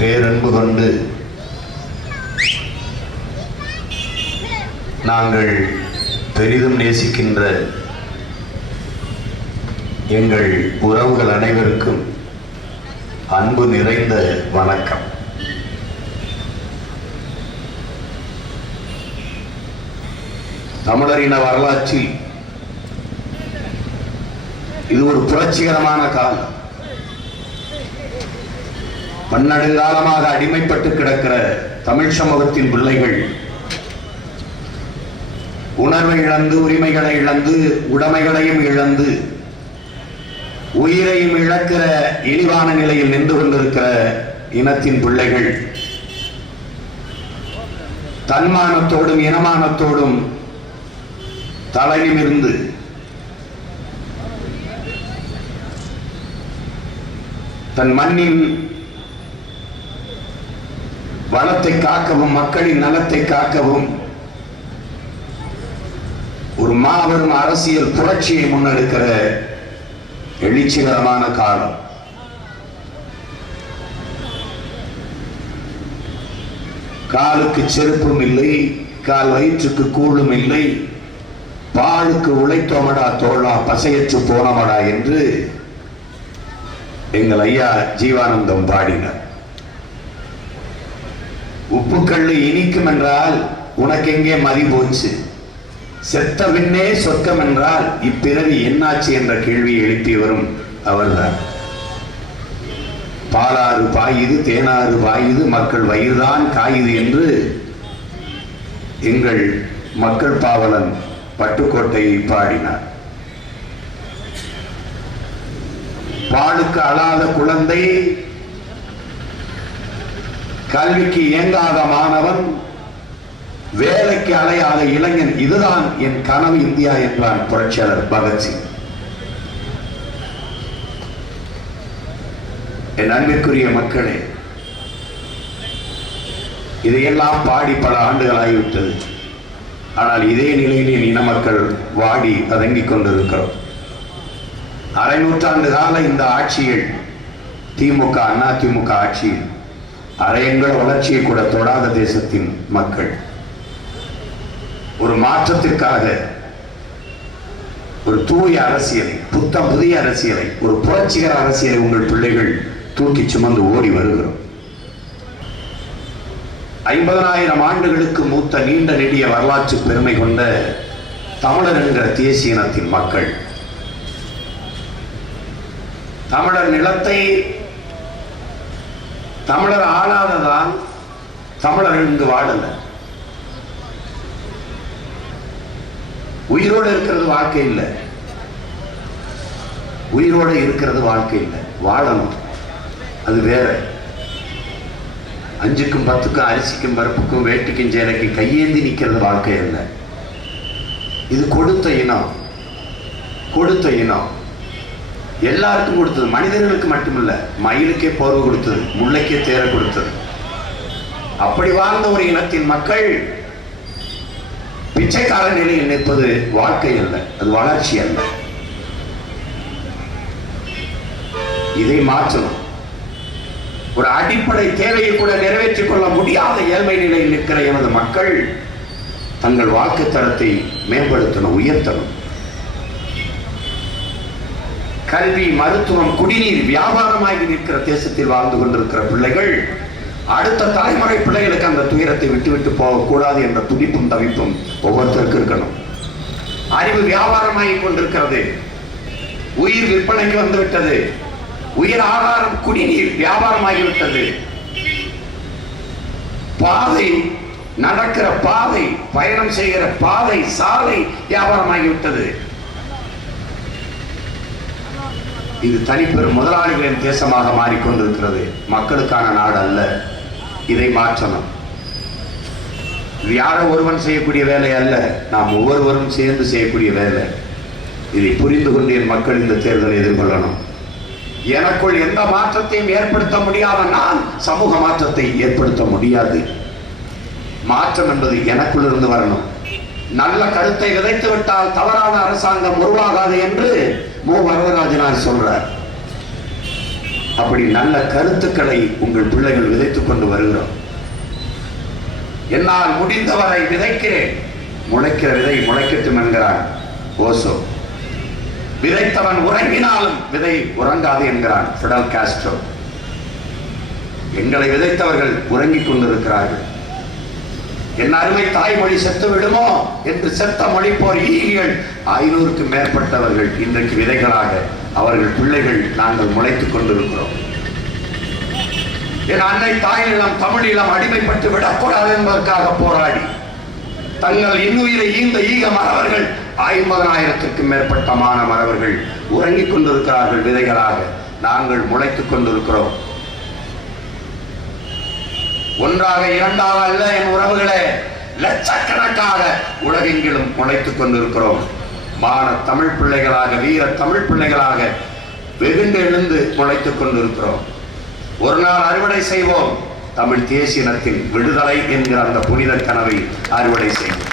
பேரன்பு கொண்டு நாங்கள் பெரிதும் நேசிக்கின்ற எங்கள் உறவுகள் அனைவருக்கும் அன்பு நிறைந்த வணக்கம். தமிழரின வரலாற்றில் இது ஒரு புரட்சிகரமான காலம். பன்னெடுங்காலமாக அடிமைப்பட்டு கிடக்கிற தமிழ் சமூகத்தின் பிள்ளைகள் உணர்வை இழந்து, உரிமைகளை இழந்து, உடைமைகளையும் இழந்து, உயிரையும் இழக்கிற இழிவான நிலையில் நின்று கொண்டிருக்கிற இனத்தின் பிள்ளைகள் தன்மானத்தோடும் இனமானத்தோடும் தலையிலிருந்து தன் மண்ணின் வளத்தை காக்கவும், மக்களின் நலத்தை காக்கவும் ஒரு மாபெரும் அரசியல் புரட்சியை முன்னெடுக்கிற எழுச்சிகரமான காலம். காலுக்கு செருப்பும் இல்லை, கால் வயிற்றுக்கு கூழும் இல்லை, பாலுக்கு உழைத்தோமடா தோழா, பசையற்று போனமடா என்று எங்கள் ஐயா ஜீவானந்தம் பாடினார். உப்புக்கல்லு இனிக்கும் என்றால் உனக்கு எங்கே மதி போச்சு, செத்த பின்னே சொர்க்கம் என்றால் இப்பிறவி என்னாச்சு என்ற கேள்வியை எழுப்பி வரும் அவர்தான். பாலாறு பாயுது, தேனாறு பாயுது, மக்கள் வயிறுதான் காயுது என்று எங்கள் மக்கள் பாவலன் பட்டுக்கோட்டையை பாடினார். பாலுக்கு அழாத குழந்தை, கல்விக்கு இயங்காத மாணவன், வேலைக்கு அலையாத இளைஞன், இதுதான் என் கனவு இந்தியா என்றான் புரட்சியாளர் பகத்சிங். என் அன்பிற்குரிய மக்களே, இதையெல்லாம் பாடி பல ஆண்டுகள் ஆகிவிட்டது. ஆனால் இதே நிலையில் இன மக்கள் வாடி வதங்கிக் கொண்டிருக்கிறோம். அரை நூற்றாண்டு கால இந்த ஆட்சியில், திமுக அண்ணா திமுக ஆட்சியில் அரையங்கள் வளர்ச்சியை கூட தொடாத தேசத்தின் மக்கள் ஒரு மாற்றத்திற்காக ஒரு தூய அரசியலை, புதிய அரசியலை, ஒரு புரட்சிகர அரசியலை உங்கள் பிள்ளைகள் தூக்கி சுமந்து ஓடி வருகிறோம். 50,000 ஆண்டுகளுக்கு மூத்த நீண்ட நெடிய வரலாற்று பெருமை கொண்ட தமிழர் என்கிற தேசிய இனத்தின் மக்கள் தமிழர் நிலத்தை தமிழர் ஆளாததால் தமிழர் இங்கு வாழல. உயிரோடு இருக்கிறது வாழ்க்கை இல்லை, உயிரோடு இருக்கிறது வாழ்க்கை இல்லை, வாழணும், அது வேற. 5க்கும் 10க்கும் அரிசிக்கும் பருப்புக்கும் வேட்டிக்கும் சேலைக்கும் கையேந்தி நிற்கிறது வாழ்க்கை இல்லை. இது கொடுத்த இனம், கொடுத்த இனம் எல்லாருக்கும் கொடுத்தது. மனிதர்களுக்கு மட்டுமில்ல, மயிலுக்கே போர்வு கொடுத்தது, முல்லைக்கே தேர கொடுத்தது. அப்படி வாழ்ந்த ஒரு இனத்தின் மக்கள் பிச்சைக்கார நிலையில் நிற்பது வாழ்க்கை அல்ல, அது வளர்ச்சி அல்ல. இதை மாற்றணும். ஒரு அடிப்படை தேவையை கூட நிறைவேற்றிக் கொள்ள முடியாத ஏழ்மை நிலையில் நிற்கிற எனது மக்கள் தங்கள் வாழ்க்கை தரத்தை மேம்படுத்தணும், உயர்த்தணும். கல்வி, மருத்துவம், குடிநீர் வியாபாரமாகி நிற்கிற தேசத்தில் வாழ்ந்து கொண்டிருக்கிற பிள்ளைகள் அடுத்த தலைமுறை பிள்ளைகளுக்கு அந்த துயரத்தை விட்டுவிட்டு போகக்கூடாது என்ற துடிப்பும் தவிப்பும் ஒவ்வொருத்தருக்கும் இருக்கணும். அறிவு வியாபாரமாகி கொண்டிருக்கிறது, உயிர் விற்பனைக்கு வந்துவிட்டது, உயிர் ஆகாரம் குடிநீர் வியாபாரமாகிவிட்டது. பாதை, நடக்கிற பாதை, பயணம் செய்கிற பாதை, சாலை வியாபாரமாகிவிட்டது. இது தனிப்பெரும் முதலாளிகளின் தேசமாக மாறிக்கொண்டிருக்கிறது, மக்களுக்கான நாடு அல்ல. இதை மாற்றணும். இது யாரோ ஒருவன் செய்யக்கூடிய வேலை அல்ல, நாம் ஒவ்வொருவரும் சேர்ந்து செய்யக்கூடிய வேலை. இதை புரிந்து கொண்டு என் மக்கள் இந்த தேர்தலை எதிர்கொள்ளணும். எனக்குள் எந்த மாற்றத்தையும் ஏற்படுத்த முடியாத நான் சமூக மாற்றத்தை ஏற்படுத்த முடியாது. மாற்றம் என்பது எனக்குள் இருந்து வரணும். நல்ல கருத்தை விதைத்து விட்டால் தவறான அரசாங்கம் உருவாகாது என்று மு. வரதராஜனார் சொல்றார். அப்படி நல்ல கருத்துக்களை உங்கள் பிள்ளைகள் விதைத்துக் கொண்டு வருகிறோம். என்னால் முடிந்தவரை விதைக்கிறேன். முளைக்கிற விதை முளைக்கட்டும் என்கிறான் ஓசோ. விதைத்தவன் உறங்கினாலும் விதை உறங்காது என்கிறான் பிடல் காஸ்ட்ரோ. எங்களை விதைத்தவர்கள் உறங்கிக் கொண்டிருக்கிறார்கள். என் அருமை தாய்மொழி செத்து விடுமோ என்று செத்த மொழி போர் ஈகிகள் 500க்கு மேற்பட்டவர்கள் இன்றைக்கு விதைகளாக அவர்கள் பிள்ளைகள் நாங்கள் முளைத்துக் கொண்டிருக்கிறோம். என் அன்னை தாயினம் தமிழிலம் அடிமைப்பட்டு விடக்கூடாது என்பதற்காக போராடி தங்கள் இன்னுயிரை ஈந்த ஈக மறவர்கள் 50,000க்கு மேற்பட்ட மறவர்கள் உறங்கிக் கொண்டிருக்கிறார்கள் விதைகளாக. நாங்கள் முளைத்துக் கொண்டிருக்கிறோம். ஒன்றாக இரண்டாக அல்ல என் உறவுகளே, லட்சக்கணக்காக உலகெங்கிலும் முளைத்துக் கொண்டிருக்கிறோம். மான தமிழ் பிள்ளைகளாக, வீர தமிழ் பிள்ளைகளாக வெகுண்டு எழுந்து முளைத்துக் கொண்டிருக்கிறோம். ஒரு நாள் அறுவடை செய்வோம். தமிழ் தேசியனத்தின் விடுதலை என்கிற அந்த புனித கனவை அறுவடை செய்வோம்.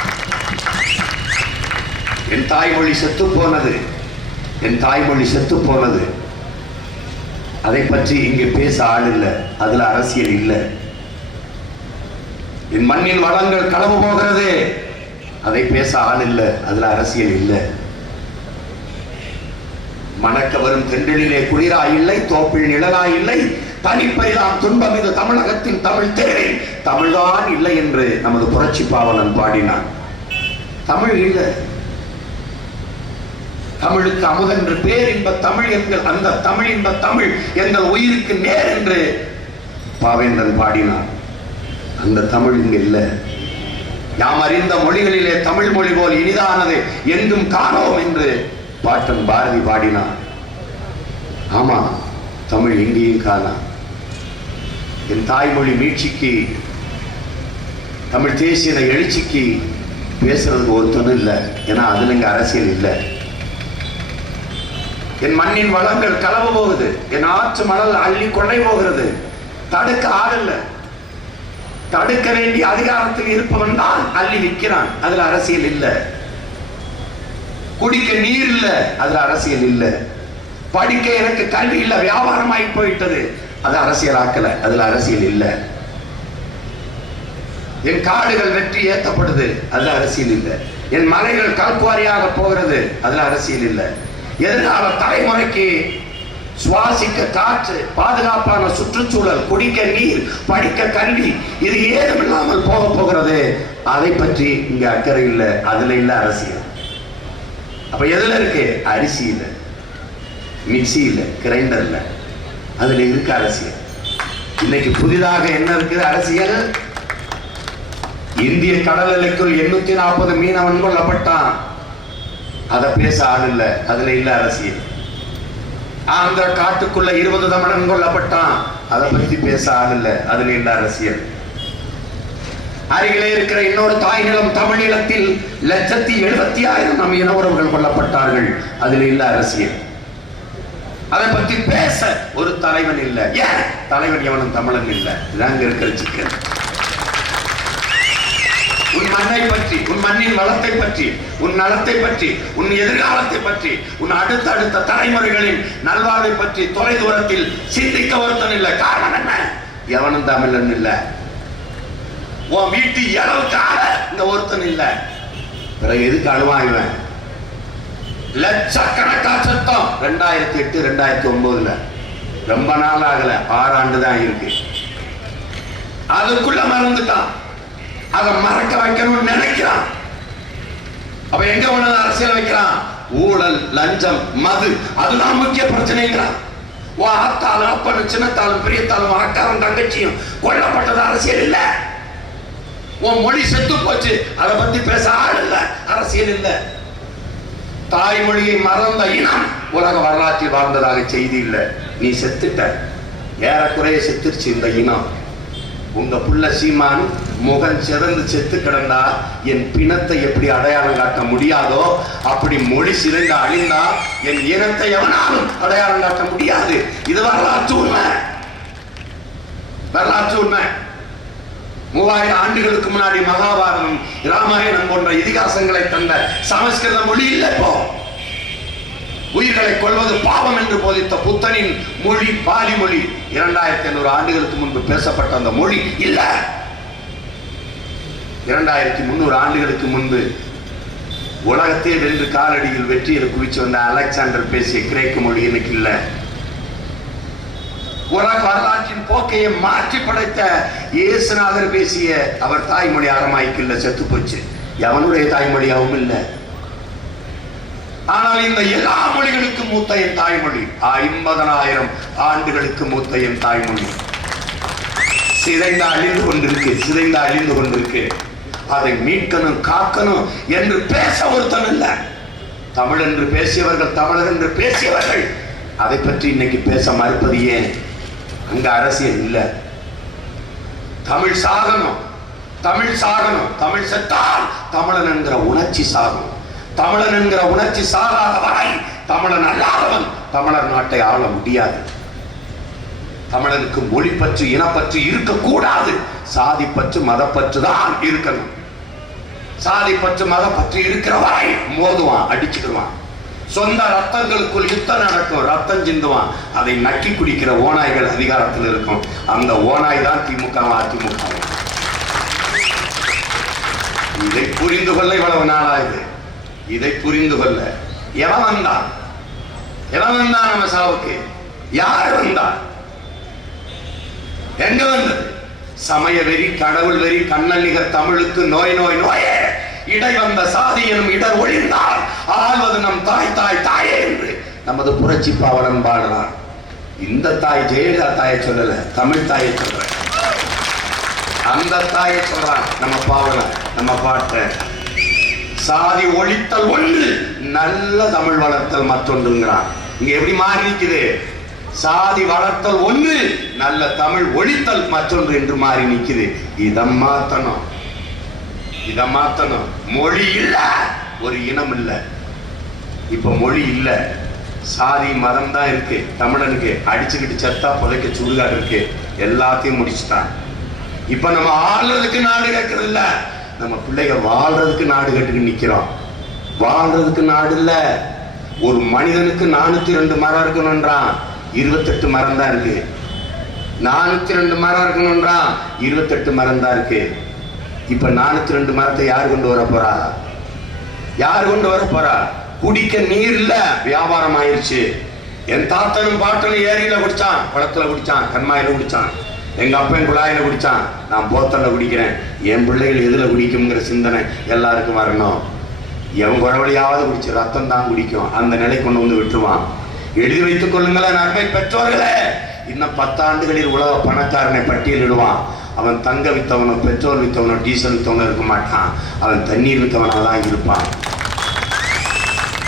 என் தாய்மொழி செத்து போனது, என் தாய்மொழி செத்து போனது. அதை பற்றி இங்கே பேச ஆள் இல்லை, அதுல அரசியல் இல்லை. என் மண்ணின் வளங்கள் களவு போகிறது, அதை பேச ஆள் இல்லை, அதுல அரசியல் இல்லை. மணக்க வரும் தென்றலிலே குளிராய் இல்லை, தோப்பில் நிழலாய் இல்லை, தனிப்பைதான் துன்பம் இது தமிழகத்தின் தமிழ் தேவை, தமிழ்தான் இல்லை என்று நமது புரட்சி பாவலன் பாடினான். தமிழ் இல்லை. தமிழுக்கு அமுதென்று பேர் இன்ப தமிழ் எங்கள் அந்த தமிழ் இன்ப தமிழ் எங்கள் உயிருக்கு நேர் என்று பாவேந்தன் பாடினான். அந்த தமிழ் இங்க இல்ல. யாம் அறிந்த மொழிகளிலே தமிழ் மொழி போல் இனிதானது எங்கும் காணோம் என்று பாட்டன் பாரதி பாடினான். ஆமா, தமிழ் எங்கேயும் காணா. என் தாய்மொழி மீட்சிக்கு, தமிழ் தேசிய எழுச்சிக்கு பேசுறதுக்கு ஒருத்தனும் இல்லை. ஏன்னா அதுல இங்க அரசியல் இல்லை. என் மண்ணின் வளங்கள் களவு போகுது, என் ஆற்று மணல் அள்ளி கொண்டை போகிறது. தடுக்க ஆள் இல்லை. தடுக்க வேண்டிய அதிகாரத்தில் இருப்பவன் தான் அள்ளி விற்கிறான், அதுல அரசியல் இல்லை. குடிக்க நீர் இல்ல, அதுல அரசியல் இல்லை. படிக்க எனக்கு கல்வி இல்ல, வியாபாரமாகி போயிட்டது, அது அரசியலாக்கல, அதுல அரசியல் இல்லை. என் காடுகள் வெற்றி ஏற்றப்படுது, அதுல அரசியல் இல்லை. என் மலைகள் கல்குவாரியாக போகிறது, அதுல அரசியல் இல்லை. எதிர்கால தலைமுறைக்கு சுவாசிக்க காற்று, பாதுகாப்பான சுற்றுச்சூழல், குடிக்க நீர், படிக்க கல்வி, இது ஏதும் இல்லாமல் போக போகிறது. அதை பற்றி இங்க அக்கறை இல்லை, அதுல இல்ல அரசியல். அப்ப எதுல இருக்கு? அரிசி இல்லை, மிக்சி இல்லை, கிரைண்டர் இல்லை, அதுல இருக்கு அரசியல். இன்னைக்கு புதிதாக என்ன இருக்குது அரசியல்? இந்திய கடல் எல்லைக்குள் 840 மீனவன் கொல்லப்பட்டான், அதை பேச ஆள் இல்லை, அதுல இல்ல அரசியல். ஆந்திர காட்டுக்குள்ள 20 தமிழன் கொல்லப்பட்டான், அதை பற்றி பேச ஆள் இல்லை, அதுல இல்ல அரசியல். அருகிலே இருக்கிற இன்னொரு தாய் நிலம் தமிழீழத்தில் 1,70,000 நம் இன உறவுகள் கொல்லப்பட்டார்கள், அதுல இல்ல அரசியல். அதை பற்றி பேச ஒரு தலைவன் இல்லை. ஏன்? தலைவன் எவனும் தமிழன் இல்லை. இதாங்க இருக்கிற சிக்கல். உன் மண்ணை பற்றி, உன் மண்ணின் வளத்தை பற்றி, உன் நலத்தை பற்றி, உன் எதிர்காலத்தை பற்றி, உன் அடுத்த தலைமுறைகளின் நல்வாழ்வை பற்றி தொலை தூரத்தில் சிந்திக்க ஒருத்தன் இல்லை. காரணம் என்ன? எவனும் தமிழன் இல்லை. உன் வீட்டு அளவுக்காக இந்த ஒருத்தன் இல்லை. பிறகு எதுக்கு அழுவாய்வன்? லட்சக்கணக்கா சத்தம் 2008 2009 ரொம்ப நாள் ஆகல, 6 ஆண்டு தான் இருக்கு. அதுக்குள்ள மறந்துட்டான். அதை மறக்க வைக்கணும்னு நினைக்கிறான். அப்ப எங்க உணவு அரசியல் வைக்கிறான்? ஊழல், லஞ்சம், மது, அதுதான் முக்கிய பிரச்சனைங்கிறான். ஆத்தாலும் அப்பனும் சின்னத்தாலும் பெரியத்தாலும் அக்காவும் தங்கச்சியும் கொல்லப்பட்டது அரசியல் இல்ல. உன் மொழி செத்து போச்சு, அதை பத்தி பேச ஆள் இல்ல, அரசியல் இல்ல. தாய்மொழியை மறந்த இனம் உலக வரலாற்றில் வாழ்ந்ததாக செய்தி இல்லை. நீ செத்துட்ட, ஏறக்குறைய செத்துருச்சு இந்த இனம். உங்க புள்ள சீமான் முகம் சிறந்து செத்து கிடந்தா என் பிணத்தை எப்படி அடையாளம் காட்ட முடியாதோ அப்படி மொழி சிறந்து அழிந்தா என் இனத்தை எவனாலும் அடையாளம் காட்ட முடியாது. இது வரலாற்று உண்மை, வரலாற்று உண்மை. 3000 ஆண்டுகளுக்கு முன்னாடி மகாபாரதம், ராமாயணம் போன்ற இதிகாசங்களை தந்த சமஸ்கிருத மொழி இல்லை. இப்போ உயிர்களை கொள்வது பாவம் என்று போதித்த புத்தனின் மொழி பாலி மொழி 2500 ஆண்டுகளுக்கு முன்பு பேசப்பட்ட அந்த மொழி இல்ல. 2300 ஆண்டுகளுக்கு முன்பு உலகத்தை வென்று காலடியில் வெற்றியில் குவிச்சு வந்த அலெக்சாண்டர் பேசிய கிரேக்க மொழி இன்னைக்கு இல்ல. உலக வரலாற்றின் போக்கையை மாற்றி படைத்த இயேசுநாதர் பேசிய அவர் தாய்மொழி அரமாய்க்கு இல்ல, செத்து போச்சு. எவனுடைய தாய்மொழியாகவும் இல்லை. ஆனால் இந்த எல்லா மொழிகளுக்கும் மூத்த என் தாய்மொழி 50,000 ஆண்டுகளுக்கு மூத்த என் தாய்மொழி சிதைந்து அழிந்து கொண்டிருக்கு. அதை மீட்கணும், காக்கணும் என்று பேச ஒருத்தன் இல்ல. தமிழ் என்று பேசியவர்கள், தமிழர் என்று பேசியவர்கள் அதை பற்றி இன்னைக்கு பேச மறுப்பது ஏன்? அங்க அரசியல் இல்ல. தமிழ் சாகணும், தமிழ் செத்தால் தமிழன் என்கிற உணர்ச்சி சாகும். தமிழன் என்கிற உணர்ச்சி சாகாத வரை தமிழன் அல்லாதவன் தமிழர் நாட்டை ஆள முடியாது. தமிழனுக்கு மொழி பற்று, இனப்பற்று இருக்கக்கூடாது. சாதி பற்று, மதப்பற்று தான் இருக்கணும். சாதி பற்று, மதப்பற்று இருக்கிற வரை மோதுவான், அடிச்சுக்கிடுவான். சொந்த ரத்தங்களுக்குள் யுத்தம் நடக்கும், ரத்தம் சிந்துவான். அதை நக்கி குடிக்கிற ஓநாய்கள் அதிகாரத்தில் இருக்கும். அந்த ஓநாய் தான் திமுக, அதிமுக. இதை புரிந்து கொள்ள இவ்வளவு நாளாகுது. இதை புரிந்து கொள்ள எவன் வந்தான் நம்ம சாவுக்கு? யார் வந்தான்? எங்க வந்தது? சமய வெறி, கடவுள் வெறி, கண்ணல் நிகர் தமிழுக்கு நோயே இடை வந்த சாதி எனும் இடர் ஒழிந்தால் ஆள்வது நம் தாயே என்று நமது புரட்சி பாவலன் பாடுறான். இந்த தாய் ஜெயலலிதா தாயை சொல்லல, தமிழ் தாயை சொல்ற. அந்த தாயை சொல்றான் நம்ம பாவலன், நம்ம பாட்ட. சாதி ஒழித்தல் ஒன்று, நல்ல தமிழ் வளர்த்தல் மற்றொன்றுங்கிறான். இங்க எப்படி மாறி நிக்குது? சாதி வளர்த்தல் ஒன்று, நல்ல தமிழ் ஒழித்தல் மற்றொன்று என்று மாறி நிக்குது. இதை மாத்தணும். மொழி இல்ல, ஒரு இனம் இல்ல. இப்ப மொழி இல்ல, சாதி மதம் தான் இருக்கு. தமிழனுக்கு அடிச்சுக்கிட்டு செத்தா புதைக்க சுடுகாடு இருக்கு. எல்லாத்தையும் முடிச்சுட்டான். இப்ப நம்ம ஆளுறதுக்கு நாடு கேட்கறது இல்ல, நம்ம பிள்ளைகள் வாழ்றதுக்கு நாடு கட்டுக்கு நிக்கிறோம். வாழ்றதுக்கு நாடு இல்ல. ஒரு மனிதனுக்கு 402 மரம் இருக்கணும்ன்றான், 28 மரம் தான் இருக்கு. 402 மரம் இருக்கணும்ன்றான், 28 மரம் தான் இருக்கு. இப்ப 402 மரத்தை யார் கொண்டு வர போறா? குடிக்க நீர் இல்ல, வியாபாரம் ஆயிடுச்சு. என் தாத்தனும் பாட்டனும் ஏரியில குடிச்சான், குளத்துல குடிச்சான், கண்மாயில குடிச்சான். எங்க அப்பன் குழாயில குடிச்சான், நான் போத்தல்ல குடிக்கிறேன். என் பிள்ளைகள் எதுல குடிக்கும்ங்கிற சிந்தனை எல்லாருக்கும் வரணும். எவன் குறவழியாவது குடிச்சு ரத்தம் தான் குடிக்கும். அந்த நிலை கொண்டு வந்து விட்டுருவான். எழுதி வைத்துக் கொள்ளுங்களேன் அருமை பெற்றோர்களே. இன்னும் 10 ஆண்டுகளில் உலக பணக்காரனை பட்டியலிடுவான். அவன் தங்க வித்தவனோ, பெட்ரோல் வித்தவனோ, டீசல் வித்தவனோ இருக்க மாட்டான். அவன் தண்ணீர் வித்தவனா தான் இருப்பான்.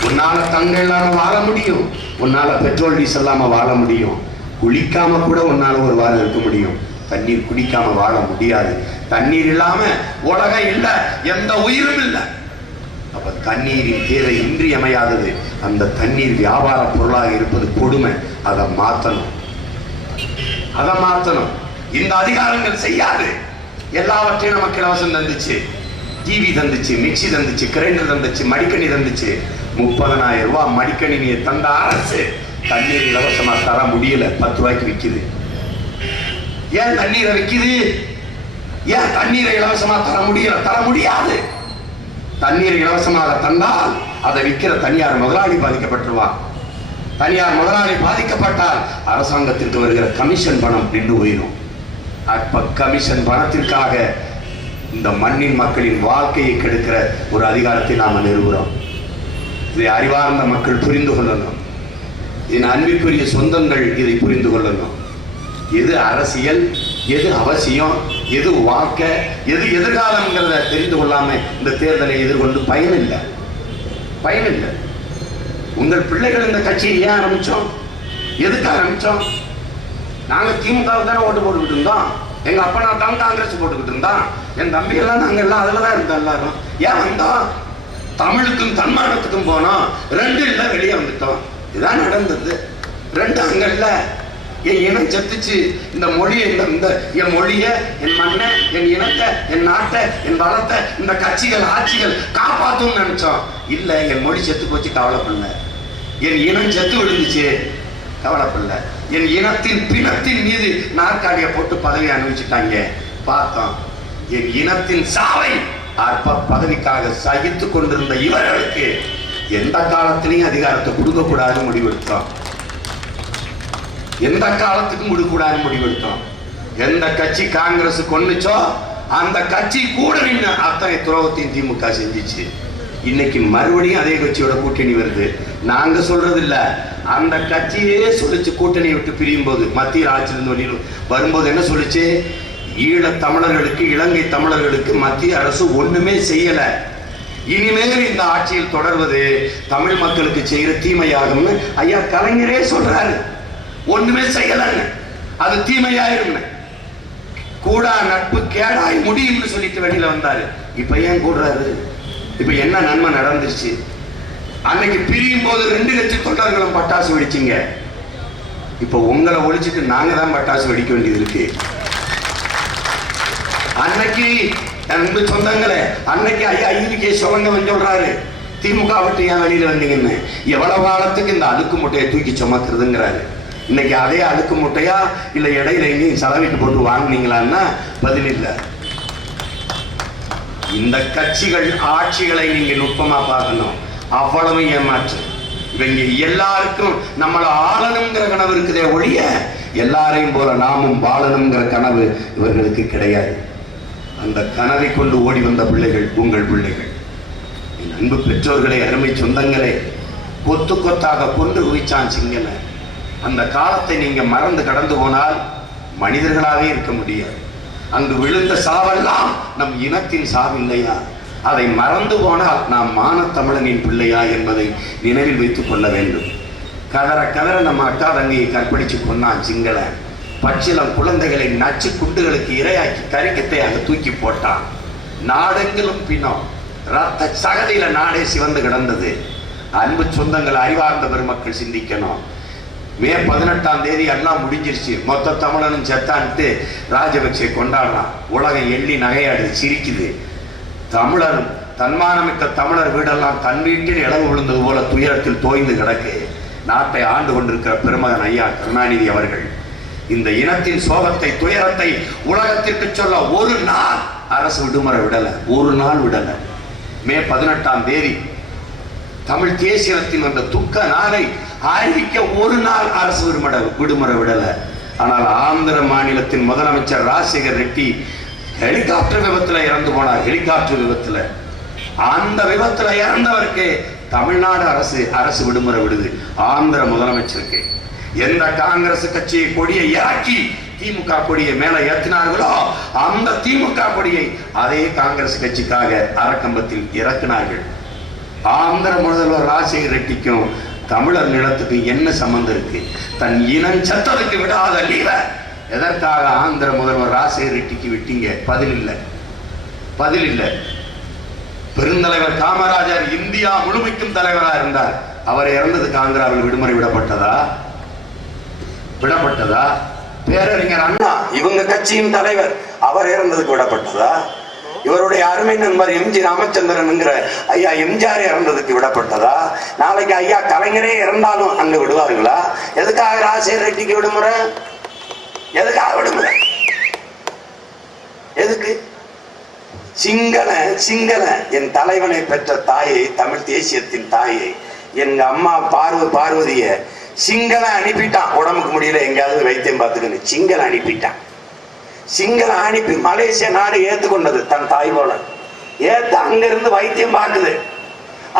உன்னால தங்க இல்லாம வாழ முடியும், உன்னால பெட்ரோல் டீசல் இல்லாம வாழ முடியும். குளிக்காம கூட உன்னால ஒரு வாரம் இருக்க முடியும். தண்ணீர் குடிக்காம வாழ முடியாது. தண்ணீர் இல்லாம உலகம் இல்லை, எந்த உயிரும் இல்லை. அப்ப தண்ணீரின் தேவை இன்றியமையாதது. அந்த தண்ணீர் வியாபார பொருளாக இருப்பது கொடுமை. அதை மாத்தணும். இந்த அதிகாரங்கள் செய்யாது. எல்லாவற்றையும் நமக்கு இலவசம் தந்துச்சு. டிவி தந்துச்சு, மிக்சி தந்துச்சு, கிரைண்டர் தந்துச்சு, மடிக்கணி தந்துச்சு. 30,000 ரூபாய் மடிக்கணினியை தந்த அரசு தண்ணீர் இலவசமா தர முடியல. 10 ரூபாய்க்கு விற்குது. ஏன் தண்ணீரை விற்குது? ஏன் தண்ணீரை இலவசமா தர முடியாது. தண்ணீர் இலவசமாக தந்தால் அதை விற்கிற தனியார் முதலாளி பாதிக்கப்பட்டுருவான். தனியார் முதலாளி பாதிக்கப்பட்டால் அரசாங்கத்திற்கு வருகிற கமிஷன் பணம் நின்று போயிடும். அப்ப கமிஷன் பணத்திற்காக இந்த மண்ணின் மக்களின் வாழ்க்கையை கெடுக்கிற ஒரு அதிகாரத்தை நாம நிறுவுறோம். இதை அறிவார்ந்த மக்கள் புரிந்து கொள்ளணும். என் அன்பிற்குரிய சொந்தங்கள் இதை புரிந்து கொள்ளணும். எது அரசியல், எது அவசியம், எது வாழ்க்கை, எது எதிர்காலம்ங்கிறத தெரிந்து கொள்ளாம இந்த தேர்தலை எதிர்கொண்டு பயனில்லை. உங்கள் பிள்ளைகள் இந்த கட்சியை ஏன் ஆரம்பிச்சோம்? எதுக்கு ஆரம்பிச்சோம்? நாங்க திமுக தானே ஓட்டு போட்டுக்கிட்டு இருந்தோம். எங்க அப்பா தான் காங்கிரஸ் போட்டுக்கிட்டு இருந்தான். என் தம்பி எல்லாம் நாங்க எல்லாம் அதுலதான் இருந்தோம். எல்லாரும் ஏன் வந்தோம்? தமிழுக்கும் தன்மானத்துக்கும் போனோம். 2 இல்ல, வெளியே வந்துட்டோம். இதுதான் நடந்தது. 2 அங்க இல்ல. என் இனம் செத்துச்சு. இந்த மொழியை, என் மொழியை, என் மண்ணை, என் இனத்தை, என் நாட்டை, என் வளத்தை இந்த கட்சிகள் ஆட்சிகள் காப்பாற்றும் நினைச்சோம். இல்ல, என் மொழி செத்து போச்சு, கவலை பண்ணல. என் இனம் செத்து விழுந்துச்சு, கவலைப்படல. என் இனத்தின் பிணத்தின் மீது நாற்காலியை போட்டு பதவி அனுபவிச்சுட்டாங்க, பார்த்தோம். என் இனத்தின் சாவை அற்ப பதவிக்காக சகித்துக் கொண்டிருந்த இவர்களுக்கு எந்த காலத்திலையும் அதிகாரத்தை கொடுக்க கூடாது முடிவெடுத்தோம். எந்த காலத்துக்கும் கொடுக்கூடாது முடிவெடுத்தோம். எந்த கட்சி காங்கிரஸ் கொன்னுச்சோ அந்த கட்சி கூட நின்று அத்தனை துரோகத்தையும் திமுக செஞ்சிச்சு. இன்னைக்கு மறுபடியும் அதே கட்சியோட கூட்டணி வருது. நாங்க சொல்றது இல்ல, அந்த கட்சியே சொல்லிச்சு. கூட்டணியை விட்டு பிரியும் போது மத்திய ஆட்சியிலிருந்து வரும்போது என்ன சொல்லிச்சு? ஈழ தமிழர்களுக்கு, இலங்கை தமிழர்களுக்கு மத்திய அரசு ஒண்ணுமே செய்யல, இனிமேல் இந்த ஆட்சியில் தொடர்வது தமிழ் மக்களுக்கு செய்கிற தீமையாகும். ஐயா கலைஞரே சொல்றாரு, ஒண்ணுமே செய்யலன்னு, அது தீமையாயிரும். கூடா நட்பு கேடாய் முடியும்னு சொல்லிட்டு வெளியில வந்தாரு. இப்ப ஏன் கூடுறாரு? இப்ப என்ன நன்மை நடந்துருச்சு? அன்னைக்கு பிரியும் போது 2 கட்சி தொண்டர்களும் பட்டாசு வெடிச்சிங்க. இப்ப உங்களை ஒழிச்சிட்டு நாங்க தான் பட்டாசு வெடிக்க வேண்டியது இருக்கு. அன்னைக்கு அன்பு சொந்தங்களே, அன்னைக்கு ஐயா ஐவிகே சொல்லுங்க சொல்றாரு, திமுக விட்டு ஏன் வெளியில வந்தீங்கன்னு. எவ்வளவு காலத்துக்கு இந்த அழுக்கு முட்டையை தூக்கி சுமக்கிறதுங்கிறாரு. இன்னைக்கு அதே அழுக்கு முட்டையா இல்ல இடையில எங்கேயும் செலவிட்டு போட்டு வாங்கினீங்களான்னா பதில் இல்லை. இந்த கட்சிகள் ஆட்சிகளை நீங்க நுட்பமா பார்க்கணும். அவ்வளவு ஏமாற்று. இவங்க எல்லாருக்கும் நம்மள ஆளணுங்கிற கனவு இருக்குதே ஒழிய எல்லாரையும் போல நாமும் வாழணுங்கிற கனவு இவர்களுக்கு கிடையாது. அந்த கனவை கொண்டு ஓடி வந்த பிள்ளைகள் உங்கள் பிள்ளைகள். என் அன்பு பெற்றோர்களே, அருமை சொந்தங்களே, கொத்து கொத்தாக கொண்டு குவிச்சான் சிங்கனை. அந்த காலத்தை நீங்க மறந்து கடந்து போனால் மனிதர்களாவே இருக்க முடியாது. அங்கு விழுந்த சாவெல்லாம் நம் இனத்தின் சாவில்லையா? அதை மறந்து போனால் நாம் மானத்தமிழனின் பிள்ளையா என்பதை நினைவில் வைத்துக் கொள்ள வேண்டும். கதற கதற நம்ம அக்கா தங்கையை கற்பழிச்சு கொண்டான் சிங்களன். பச்சிலம் குழந்தைகளை நச்சு குண்டுகளுக்கு இரையாக்கி கரிக்கத்தையாக தூக்கி போட்டான். நாடெங்கிலும் பின்னம் ரத்த சகதியில நாடே சிவந்து கிடந்தது. அன்பு சொந்தங்கள், அறிவார்ந்த பெருமக்கள் சிந்திக்கணும். மே 18ஆம் தேதி எல்லாம் முடிஞ்சிருச்சு. மொத்த தமிழனும் செத்தான்ட்டு ராஜபக்சே கொண்டாடுறான். உலகம் எள்ளி நகையாடு சிரிக்குது. தமிழரும் தன்மானமிக்க தமிழர் வீடெல்லாம் தன் வீட்டில் இளவு விழுந்தது போல துயரத்தில் தோய்ந்து கிடக்கு. நாட்டை ஆண்டு கொண்டிருக்கிற பெருமகன் ஐயா கருணாநிதி அவர்கள் இந்த இனத்தின் சோகத்தை, துயரத்தை உலகத்திற்கு சொல்ல ஒரு நாள் அரசு விடுமுறை விடல, ஒரு நாள் விடல. மே 18ஆம் தேதி தமிழ் தேசியத்தின் அந்த துக்க நாளை அறிவிக்க ஒரு நாள் அரசு விடுமுறை விடல. ஆனால் ஆந்திர மாநிலத்தின் முதலமைச்சர் ராஜசேகர் ரெட்டி ஹெலிகாப்டர் விபத்துல இறந்து போனார். ஹெலிகாப்டர் விபத்துல, அந்த விபத்துல இறந்தவருக்கு தமிழ்நாடு அரசு விடுமுறை விடுது. ஆந்திர முதலமைச்சருக்கு எந்த காங்கிரஸ் கட்சியை கொடியை இறக்கி திமுக கொடியை மேல ஏற்றினார்களோ அந்த திமுக கொடியை அதே காங்கிரஸ் கட்சிக்காக அரக்கம்பத்தில் இறக்கினார்கள். ஆந்திர முதல்வர் ராஜசேகர் ரெட்டிக்கும் தமிழர் நிலத்துக்கு என்ன சம்பந்தம் இருக்கு? தன் இனம் சத்தத்துக்கு விடாத லீவ எதற்காக ஆந்திர முதல்வர் ராஜசேகர் ரெட்டிக்கு விட்டீங்க? பதில் இல்லை. பெருந்தலைவர் காமராஜர் இந்தியா முழுமைக்கும் தலைவராக இருந்தார். அவர் இறந்ததுக்கு ஆந்திராவில் விடுமுறை விடப்பட்டதா? பேரறிஞர் அண்ணா இவங்க கட்சியின் தலைவர், அவர் இறந்ததுக்கு விடப்பட்டதா? இவருடைய அருமை நண்பர் எம்ஜி ராமச்சந்திரன் ஐயா எம்ஜிஆர் இறந்ததுக்கு விடப்பட்டதா? நாளைக்கு ஐயா கலைஞரே இறந்தாலும் அங்க விடுவார்களா? எதுக்காக ராஜசேகர் ரெட்டிக்கு விடுமுறை? எதுக்காக விடுமுறை? எதுக்கு? சிங்கள என் தலைவனை பெற்ற தாயை, தமிழ் தேசியத்தின் தாயை, எங்க அம்மா பார்வதிய சிங்கள அனுப்பிட்டான். உடம்புக்கு முடியல, எங்கேயாவது வைத்தியம் பார்த்துக்கணும். சிங்கள அனுப்பிட்டான். சிங்கள அனுப்பி மலேசிய நாடு ஏற்றுக்கொண்டது. தன் தாய் போல ஏத்து அங்கிருந்து வைத்தியம் பார்க்குது.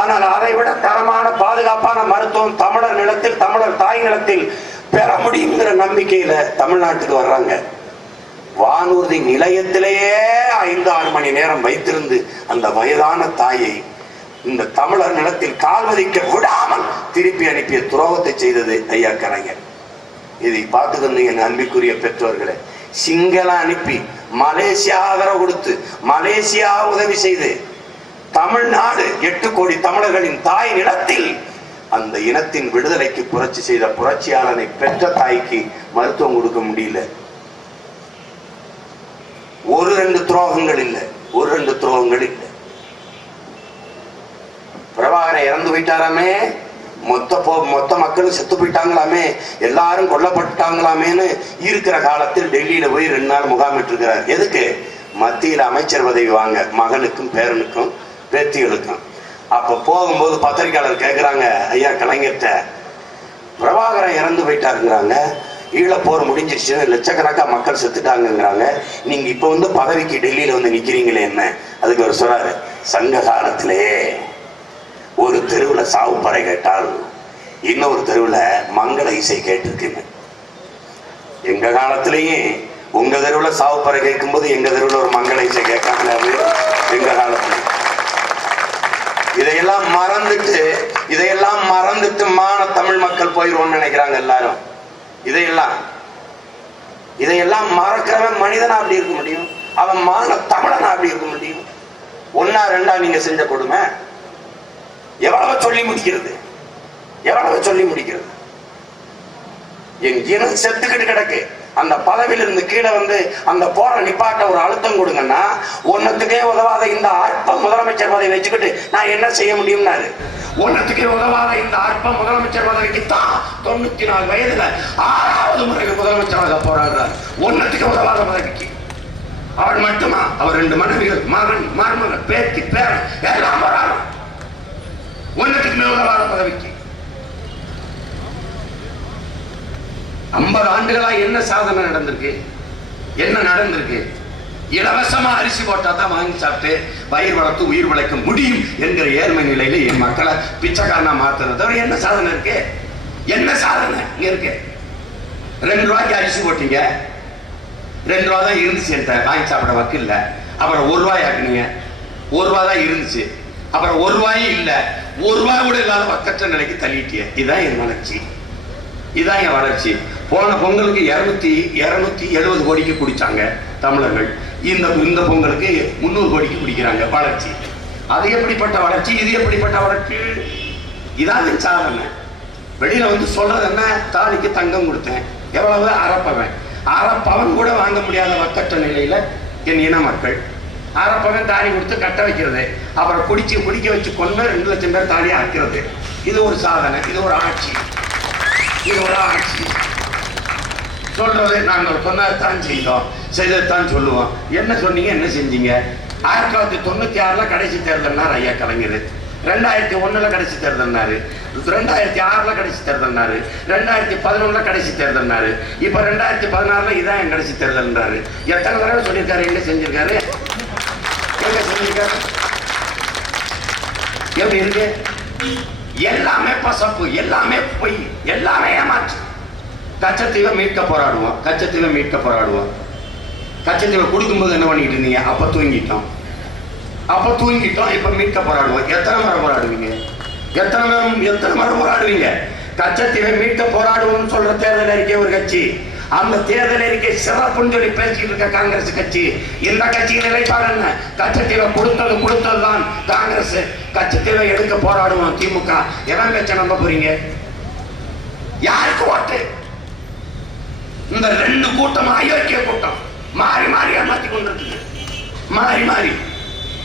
ஆனால் அதை விட தரமான பாதுகாப்பான மருத்துவம் தமிழர் நிலத்தில், தமிழர் தாய் நிலத்தில் பெற முடியுங்கிற நம்பிக்கையில தமிழ்நாட்டுக்கு வர்றாங்க. வானூர்தி நிலையத்திலேயே 5-6 மணி நேரம் வைத்திருந்து அந்த வயதான தாயை இந்த தமிழர் நிலத்தில் கால்வதிக்க விடாமல் திருப்பி அனுப்பிய துரோகத்தை செய்தது ஐயா கலைஞர். இதை பார்த்துக்கொண்டு என் அன்பிற்குரிய பெற்றோர்களே, சிங்கள அனுப்பி மலேசியா ஆதரவு கொடுத்து, மலேசியா உதவி செய்து, தமிழ்நாடு 8 கோடி தமிழர்களின் தாய் நிலத்தில் அந்த இனத்தின் விடுதலைக்கு புரட்சி செய்த புரட்சியாளனை பெற்ற தாய்க்கு மருத்துவம் கொடுக்க முடியல. 1-2 துரோகங்கள் இல்லை. பிரபாகரன் இறந்து போயிட்டாராமே, மொத்த மக்களும் செத்து போயிட்டாங்களாமே, எல்லாரும் கொல்லப்பட்டாங்களாமேன்னு இருக்கிற காலத்தில் டெல்லியில போய் 2 நாள் முகாமிட்டு இருக்கிறார். எதுக்கு? மத்தியில் அமைச்சர் பதவி வாங்க, மகனுக்கும் பேரனுக்கும் பேத்திகளுக்கும். அப்ப போகும்போது பத்திரிகையாளர் கேட்கிறாங்க, ஐயா கலைஞர்கிட்ட பிரபாகரன் இறந்து போயிட்டாருங்கிறாங்க, ஈழப்போர் முடிஞ்சிருச்சு, லட்சக்கணக்கா மக்கள் செத்துட்டாங்கிறாங்க, நீங்க இப்ப வந்து பதவிக்கு டெல்லியில வந்து நிக்கிறீங்களே என்ன? அதுக்கு அவர் சொல்றாரு, சங்க காலத்திலே ஒரு தெருவுல சாவுப்பறை கேட்டால் இன்னொரு தெருவுல மங்கள இசை கேட்டிருக்குங்க. எங்க காலத்திலேயே உங்க தெருவுல சாவுப்பறை கேட்கும் போது எங்க தெருவுல ஒரு மங்கள இசை கேட்காமல, அது எங்க காலத்துல. இதையெல்லாம் மறந்துட்டு மான தமிழ் மக்கள் போயிடுவோம்னு நினைக்கிறாங்க எல்லாரும். இதையெல்லாம் மறக்கிறவன் மனிதனா அப்படி இருக்க முடியும்? அவன் மான தமிழனா அப்படி இருக்க முடியும்? 1 2 நீங்க செஞ்ச கொடுமை எவ்வளவு சொல்லி முடிக்கிறது? என் இனம் செத்துக்கிட்டு கிடக்கு. அந்த பதவியில இருந்து கீழே வந்து அந்த போற நிப்பாட்ட ஒரு அழுத்தம் கொடுங்கன்னா, ஒன்னத்துக்கே உதவாத இந்த அற்ப முதலமைச்சர் பதவி வச்சுக்கிட்டு நான் என்ன செய்ய முடியும்னாரு. ஒன்னத்துக்கே உதவாத இந்த அற்ப முதலமைச்சர் பதவிக்கு தான் 94 வயதுல 6வது முறை முதலமைச்சராக போராடுறார். ஒன்னத்துக்கு உதவாத பதவிக்கு. அவர் மட்டுமா? அவர் 2 மனைவிகள், மகன், மருமகன், பேத்தி, பேரன் எல்லாம் வராங்க. ஒன்னத்துக்கு உதவாத பதவிக்கு. 50 ஆண்டுகளா என்ன சாதனை நடந்திருக்கு? இலவசமா அரிசி போட்டா தான் வாங்கி சாப்பிட்டு வயிறு வளர்த்து உயிர் வளைக்க முடியும் என்கிற ஏழ்மை நிலையில என் மக்களை பிச்சைக்காரனா மாத்துறது என்ன சாதனை இருக்கு? என்ன சாதனை இருக்கு? 2 ரூபாய்க்கு அரிசி போட்டீங்க, 2 ரூபா தான் இருந்துச்சு, என்கிட்ட வாங்கி சாப்பிட வக்கு இல்ல. அப்புறம் 1 ரூபாய் ஆக்குனீங்க, 1 ரூபா தான் இருந்துச்சு. அப்புறம் 1 ரூபாயும் இல்ல, 1 ரூபாய் கூட இல்லாத பக்கற்ற நிலைக்கு தள்ளிட்டிய. இதான் என் வளர்ச்சி. போன பொங்கலுக்கு 270 கோடிக்கு குடிச்சாங்க தமிழர்கள். இந்த பொங்கலுக்கு 300 கோடிக்கு குடிக்கிறாங்க. வளர்ச்சி. அது எப்படிப்பட்ட வளர்ச்சி? இது எப்படிப்பட்ட வளர்ச்சி? இதான் சாதனை. வெளியில வந்து சொல்றது என்ன? தாலிக்கு தங்கம் கொடுத்தேன். எவ்வளவு? அரைப்பவன் கூட வாங்க முடியாத வக்கற்ற நிலையில என் இன மக்கள். அரைப்பவன் தாலி கொடுத்து கட்ட வைக்கிறது, அப்புறம் குடிக்க வச்சு கொண்டு 2 லட்சம் பேர் தாலியை அறுக்கிறது. இது ஒரு சாதனை. இது ஒரு ஆட்சி. சொல்றது நாங்கள் சொன்னதான் செய்தோம், செய்ததான் சொல்லுவோம். என்ன சொன்னீங்க, என்ன செஞ்சீங்க? 1996 கடைசி தேர்தல்னார் ஐயா கலைஞர். 2001 கடைசி தேர்தல்னாரு, 2006 கடைசி தேர்தல்னாரு, 2011 கடைசி தேர்தல்னாரு, இப்ப 2016 இதான் என் கடைசி தேர்தல்ன்றாரு. எத்தனை தடவை சொல்லியிருக்காரு? என்ன செஞ்சிருக்காரு? எப்படி இருக்கு? எல்லாமே பசப்பு, எல்லாமே பொய், எல்லாமே ஏமாற்று. கச்சத்தீவை மீட்க போராடுவோம். கச்சத்தீவை கொடுக்கும்போது என்ன பண்ணிட்டு இருந்தீங்க? அப்ப தூங்கிட்டோம். இப்ப மீட்க போராடுவோம். எத்தனை முறை போராடுவீங்க? கச்சத்தீவை மீட்க போராடுவோம் சொல்ற தேர்தல் அறிக்கை ஒரு கட்சி. அந்த தேர்தல் அறிக்கை சிறப்புன்னு சொல்லி பேசிட்டு இருக்க காங்கிரஸ் கட்சி. இந்த கட்சியின் நிலைப்பாடு என்ன? கச்சத்தீவை கொடுத்ததுதான் காங்கிரஸ். கச்சத்தீவை எடுக்க போராடுவோம் திமுக. எவன் பேச்ச நம்ப போறீங்க? யாருக்கு ஓட்டு? இந்த 2 கூட்டம் அயோக்கிய கூட்டம் மாறி ஏமாத்தி கொண்டிருக்கு. மாறி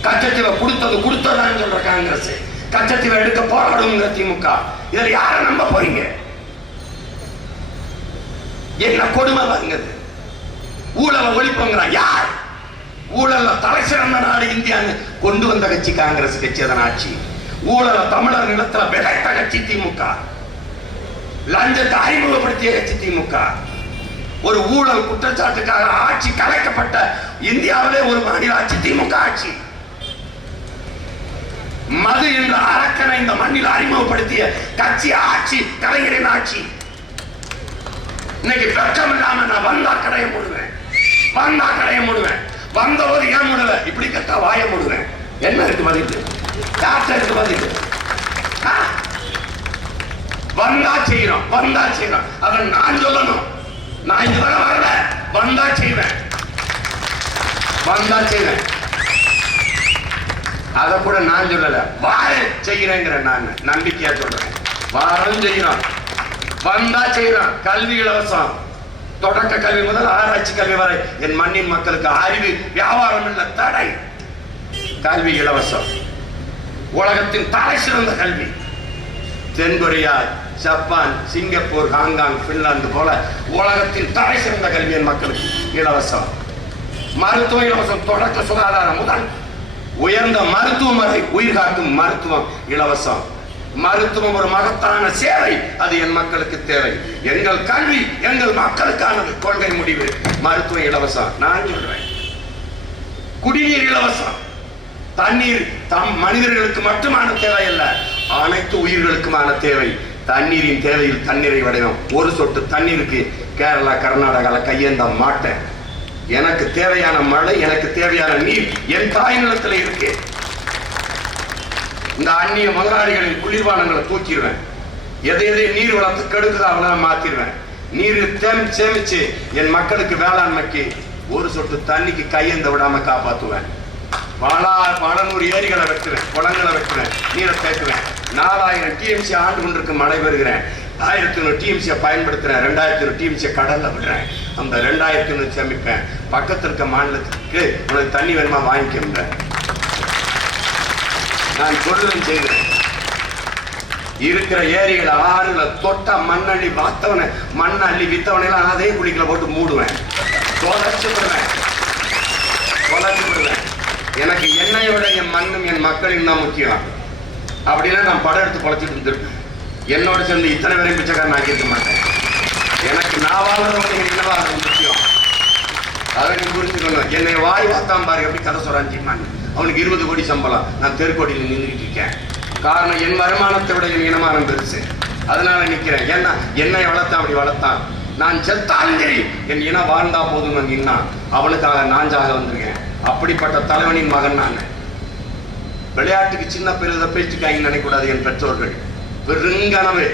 கச்சத்தீவை கொடுத்ததான் சொல்ற காங்கிரஸ், கச்சத்தீவை எடுக்க போராடுங்கிற திமுக. இதுல யார நம்ப போறீங்க? என்ன கொடுமை வாங்குது? ஊழலை ஒழிப்புங்கிறான். யார் ஊழல்ல தலை சிறந்த நாடு இந்தியான்னு கொண்டு வந்த கட்சி காங்கிரஸ் கட்சி. அதன் ஆட்சி. ஊழல தமிழர் நிலத்துல விதைத்த கட்சி திமுக. லஞ்சத்தை அறிமுகப்படுத்திய கட்சி திமுக. ஒரு ஊழல் குற்றச்சாட்டுக்காக ஆட்சி கலைக்கப்பட்ட இந்தியாவிலே ஒரு மாநில ஆட்சி திமுக ஆட்சி. மது என்ற அரக்கனை இந்த மண்ணில் அறிமுகப்படுத்திய கட்சி ஆட்சி கலைஞரின் ஆட்சி. இன்னைக்கு வெட்கம் இல்லாம நான் வந்தா கடையை மூடுவேன். வந்தபோது ஏன் மூடுவ? இப்படி கட்டா வாய மூடுவேன். என்ன இருக்கு பதில்? யார்கிட்ட இருக்கு பதில்? வந்தா செய்யறோம். அதை நான் சொல்லணும். நான் இதுவரை வரல, வந்தா செய்வேன். அதை கூட நான் சொல்லல, வார செய்கிறேங்கிற நான் நம்பிக்கையா சொல்றேன். வாரம் செய்யறோம், வந்தா செய்யறோம். கல்வி இலவசம், தொடக்க கல்வி முதல் ஆராய்ச்சி கல்வி வரை என் மண்ணின் மக்களுக்கு அறிவு வியாபாரம் இல்ல தடை. கல்வி இலவசம், உலகத்தின் தலை சிறந்த கல்வி. தென்கொரியா, ஜப்பான், சிங்கப்பூர், ஹாங்காங், பின்லாந்து போல உலகத்தின் தலை சிறந்த கல்வி என் மக்களுக்கு இலவசம். மருத்துவ இலவசம். தொடக்க சுகாதாரம் முதல் உயர்ந்த மருத்துவம் வரை உயிர் காக்கும் மருத்துவம் இலவசம். மருத்துவம் ஒரு மகத்தான சேவை, அது என் மக்களுக்கு தேவை. எங்கள் கல்வி எங்கள் மக்களுக்கானது. கொள்கை முடிவு. மருத்துவம் இலவசம். நான் சொல்றேன், குடிநீர் இலவசம். தண்ணீர் மனிதர்களுக்கு மட்டுமான தேவை அல்ல, அனைத்து உயிர்களுக்குமான தேவை. தண்ணீரின் தேவையில் தண்ணீரை வடையும். ஒரு சொட்டு தண்ணீருக்கு கேரளா, கர்நாடகால கையேந்த மாட்டேன். எனக்கு தேவையான மழை, எனக்கு தேவையான நீர் என் தாய் நிலத்தில் இருக்கு. இந்த அந்நிய முதலாளிகளின் குளிர்பானங்களை தூக்கிடுவேன். எதை நீர் வளர்த்து கெடுக்குதோ அவளை மாத்திடுவேன். நீர் சேமிச்சு என் மக்களுக்கு வேளாண்மைக்கு ஒரு சொட்டு தண்ணிக்கு கையெந்த விடாம காப்பாற்றுவேன். பல நூறு ஏரிகளை வெட்டுவேன், குளங்களை வெட்டுவேன், நீரை சேர்க்குவேன். 4000 TMC ஆண்டு கொண்டிருக்கு மழை பெறுகிறேன். 1100 TMC பயன்படுத்துறேன். 2000 TMC கடல்ல விடுறேன். அந்த 2000 சேமிப்பேன். பக்கத்தில் இருக்க மாநிலத்துக்கு உனக்கு தண்ணி வேணுமா வாங்கிக்க. நான் சொல்லுதல் செய்கிறேன். இருக்கிற ஏரிகளை ஆறுல தொட்ட மண்ணள்ளி வாத்தவனை, மண் அள்ளி வித்தவனையெல்லாம் அதே குழிகளை போட்டு மூடுவேன். தொலைச்சு விடுவேன். எனக்கு என்னை விட என் மண்ணும் என் மக்களின் தான் முக்கியம். அப்படின்னா நான் படம் எடுத்து குலைச்சிட்டு இருந்திருப்பேன். என்னோட சேர்ந்து இத்தனை பேரை பிச்சைக்காரன் ஆக்கியிருக்க மாட்டேன். எனக்கு நான் வாழ்றவங்க என்னவா முக்கியம், அதை நீ புரிஞ்சுக்கணும். என்னை வாய் வாத்தான் பாரு எப்படி கதை சொல்றான். அவனுக்கு 20 கோடி சம்பளம், நான் தெருக்கோடியில் நின்றுட்டு இருக்கேன். காரணம் என் வருமானத்தை விட என் இனமானம் பெருசு. அதனால நிற்கிறேன். ஏன்னா என்னை வளர்த்தான், அப்படி வளர்த்தான். நான் செத்தாலும் சரி என் இனம் வாழ்ந்தா போதும் நின்னான். அவனுக்காக நாஞ்சாக வந்திருக்கேன். அப்படிப்பட்ட தலைவனின் மகன் நான். விளையாட்டுக்கு சின்ன பெருத பேச்சுக்காங்க நினைக்கூடாது என் பெற்றோர்கள். பெருங்கனவு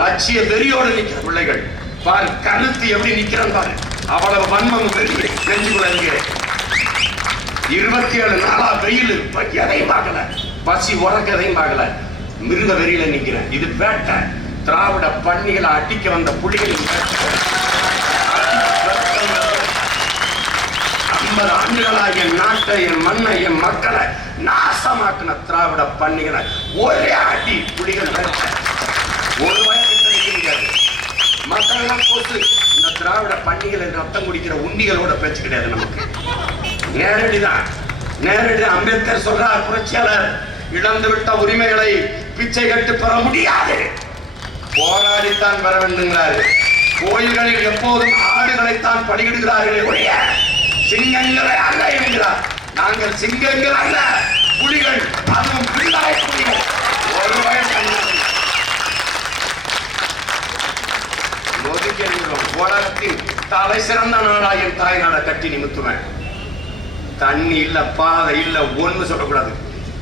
லட்சிய வெறியோடு நிற்கிற பிள்ளைகள் பாரு. கருத்து எப்படி நிற்கிறான் பாரு. அவ்வளவு வன்மம் நெஞ்சுக்குள்ள இருக்கு. 27 நாளா வெயில் எதையும் பார்க்கல, பசி உறக்க எதையும் பார்க்கல. மிருக வெறியில நிற்கிறேன். இது பேட்டை. திராவிட பன்னிகளை அடிக்க வந்த புலிகளின் 50 ஆண்டுகளாக என் நாட்டை, என் மண்ணை, என் மக்களை நாசமாக்கின திராவிட பன்னிகளை ஒரே அடி புலிகள் ஒரு வயது மக்கள் எல்லாம் போட்டு இந்த திராவிட பன்னிகளை ரத்தம் குடிக்கிற உண்டிகளோட பேச்சு கிடையாது. நமக்கு நேரடிதான். அம்பேத்கர் சொல்றார், புரட்சியாளர், இழந்து விட்ட உரிமைகளை பிச்சை கட்டு பெற முடியாது, போராடித்தான் பெற வேண்டுங்கிறாரு. கோயில்களில் எப்போதும் ஆடுகளைத்தான் பலியிடுகிறார்களே ஒழிய சிங்கங்களை அல்ல என்கிறார். நாங்கள் சிங்கங்கள் அல்ல, புலிகள். அதுவும் பிள்ளாய புலிகள். ஒரு வயசு உலகத்தின் தலை சிறந்த நாடா என் தாய் நாட கட்டி நிமித்துவேன். தண்ணி இல்ல, பாதை இல்ல, ஒண்ணு சொல்லக்கூடாது.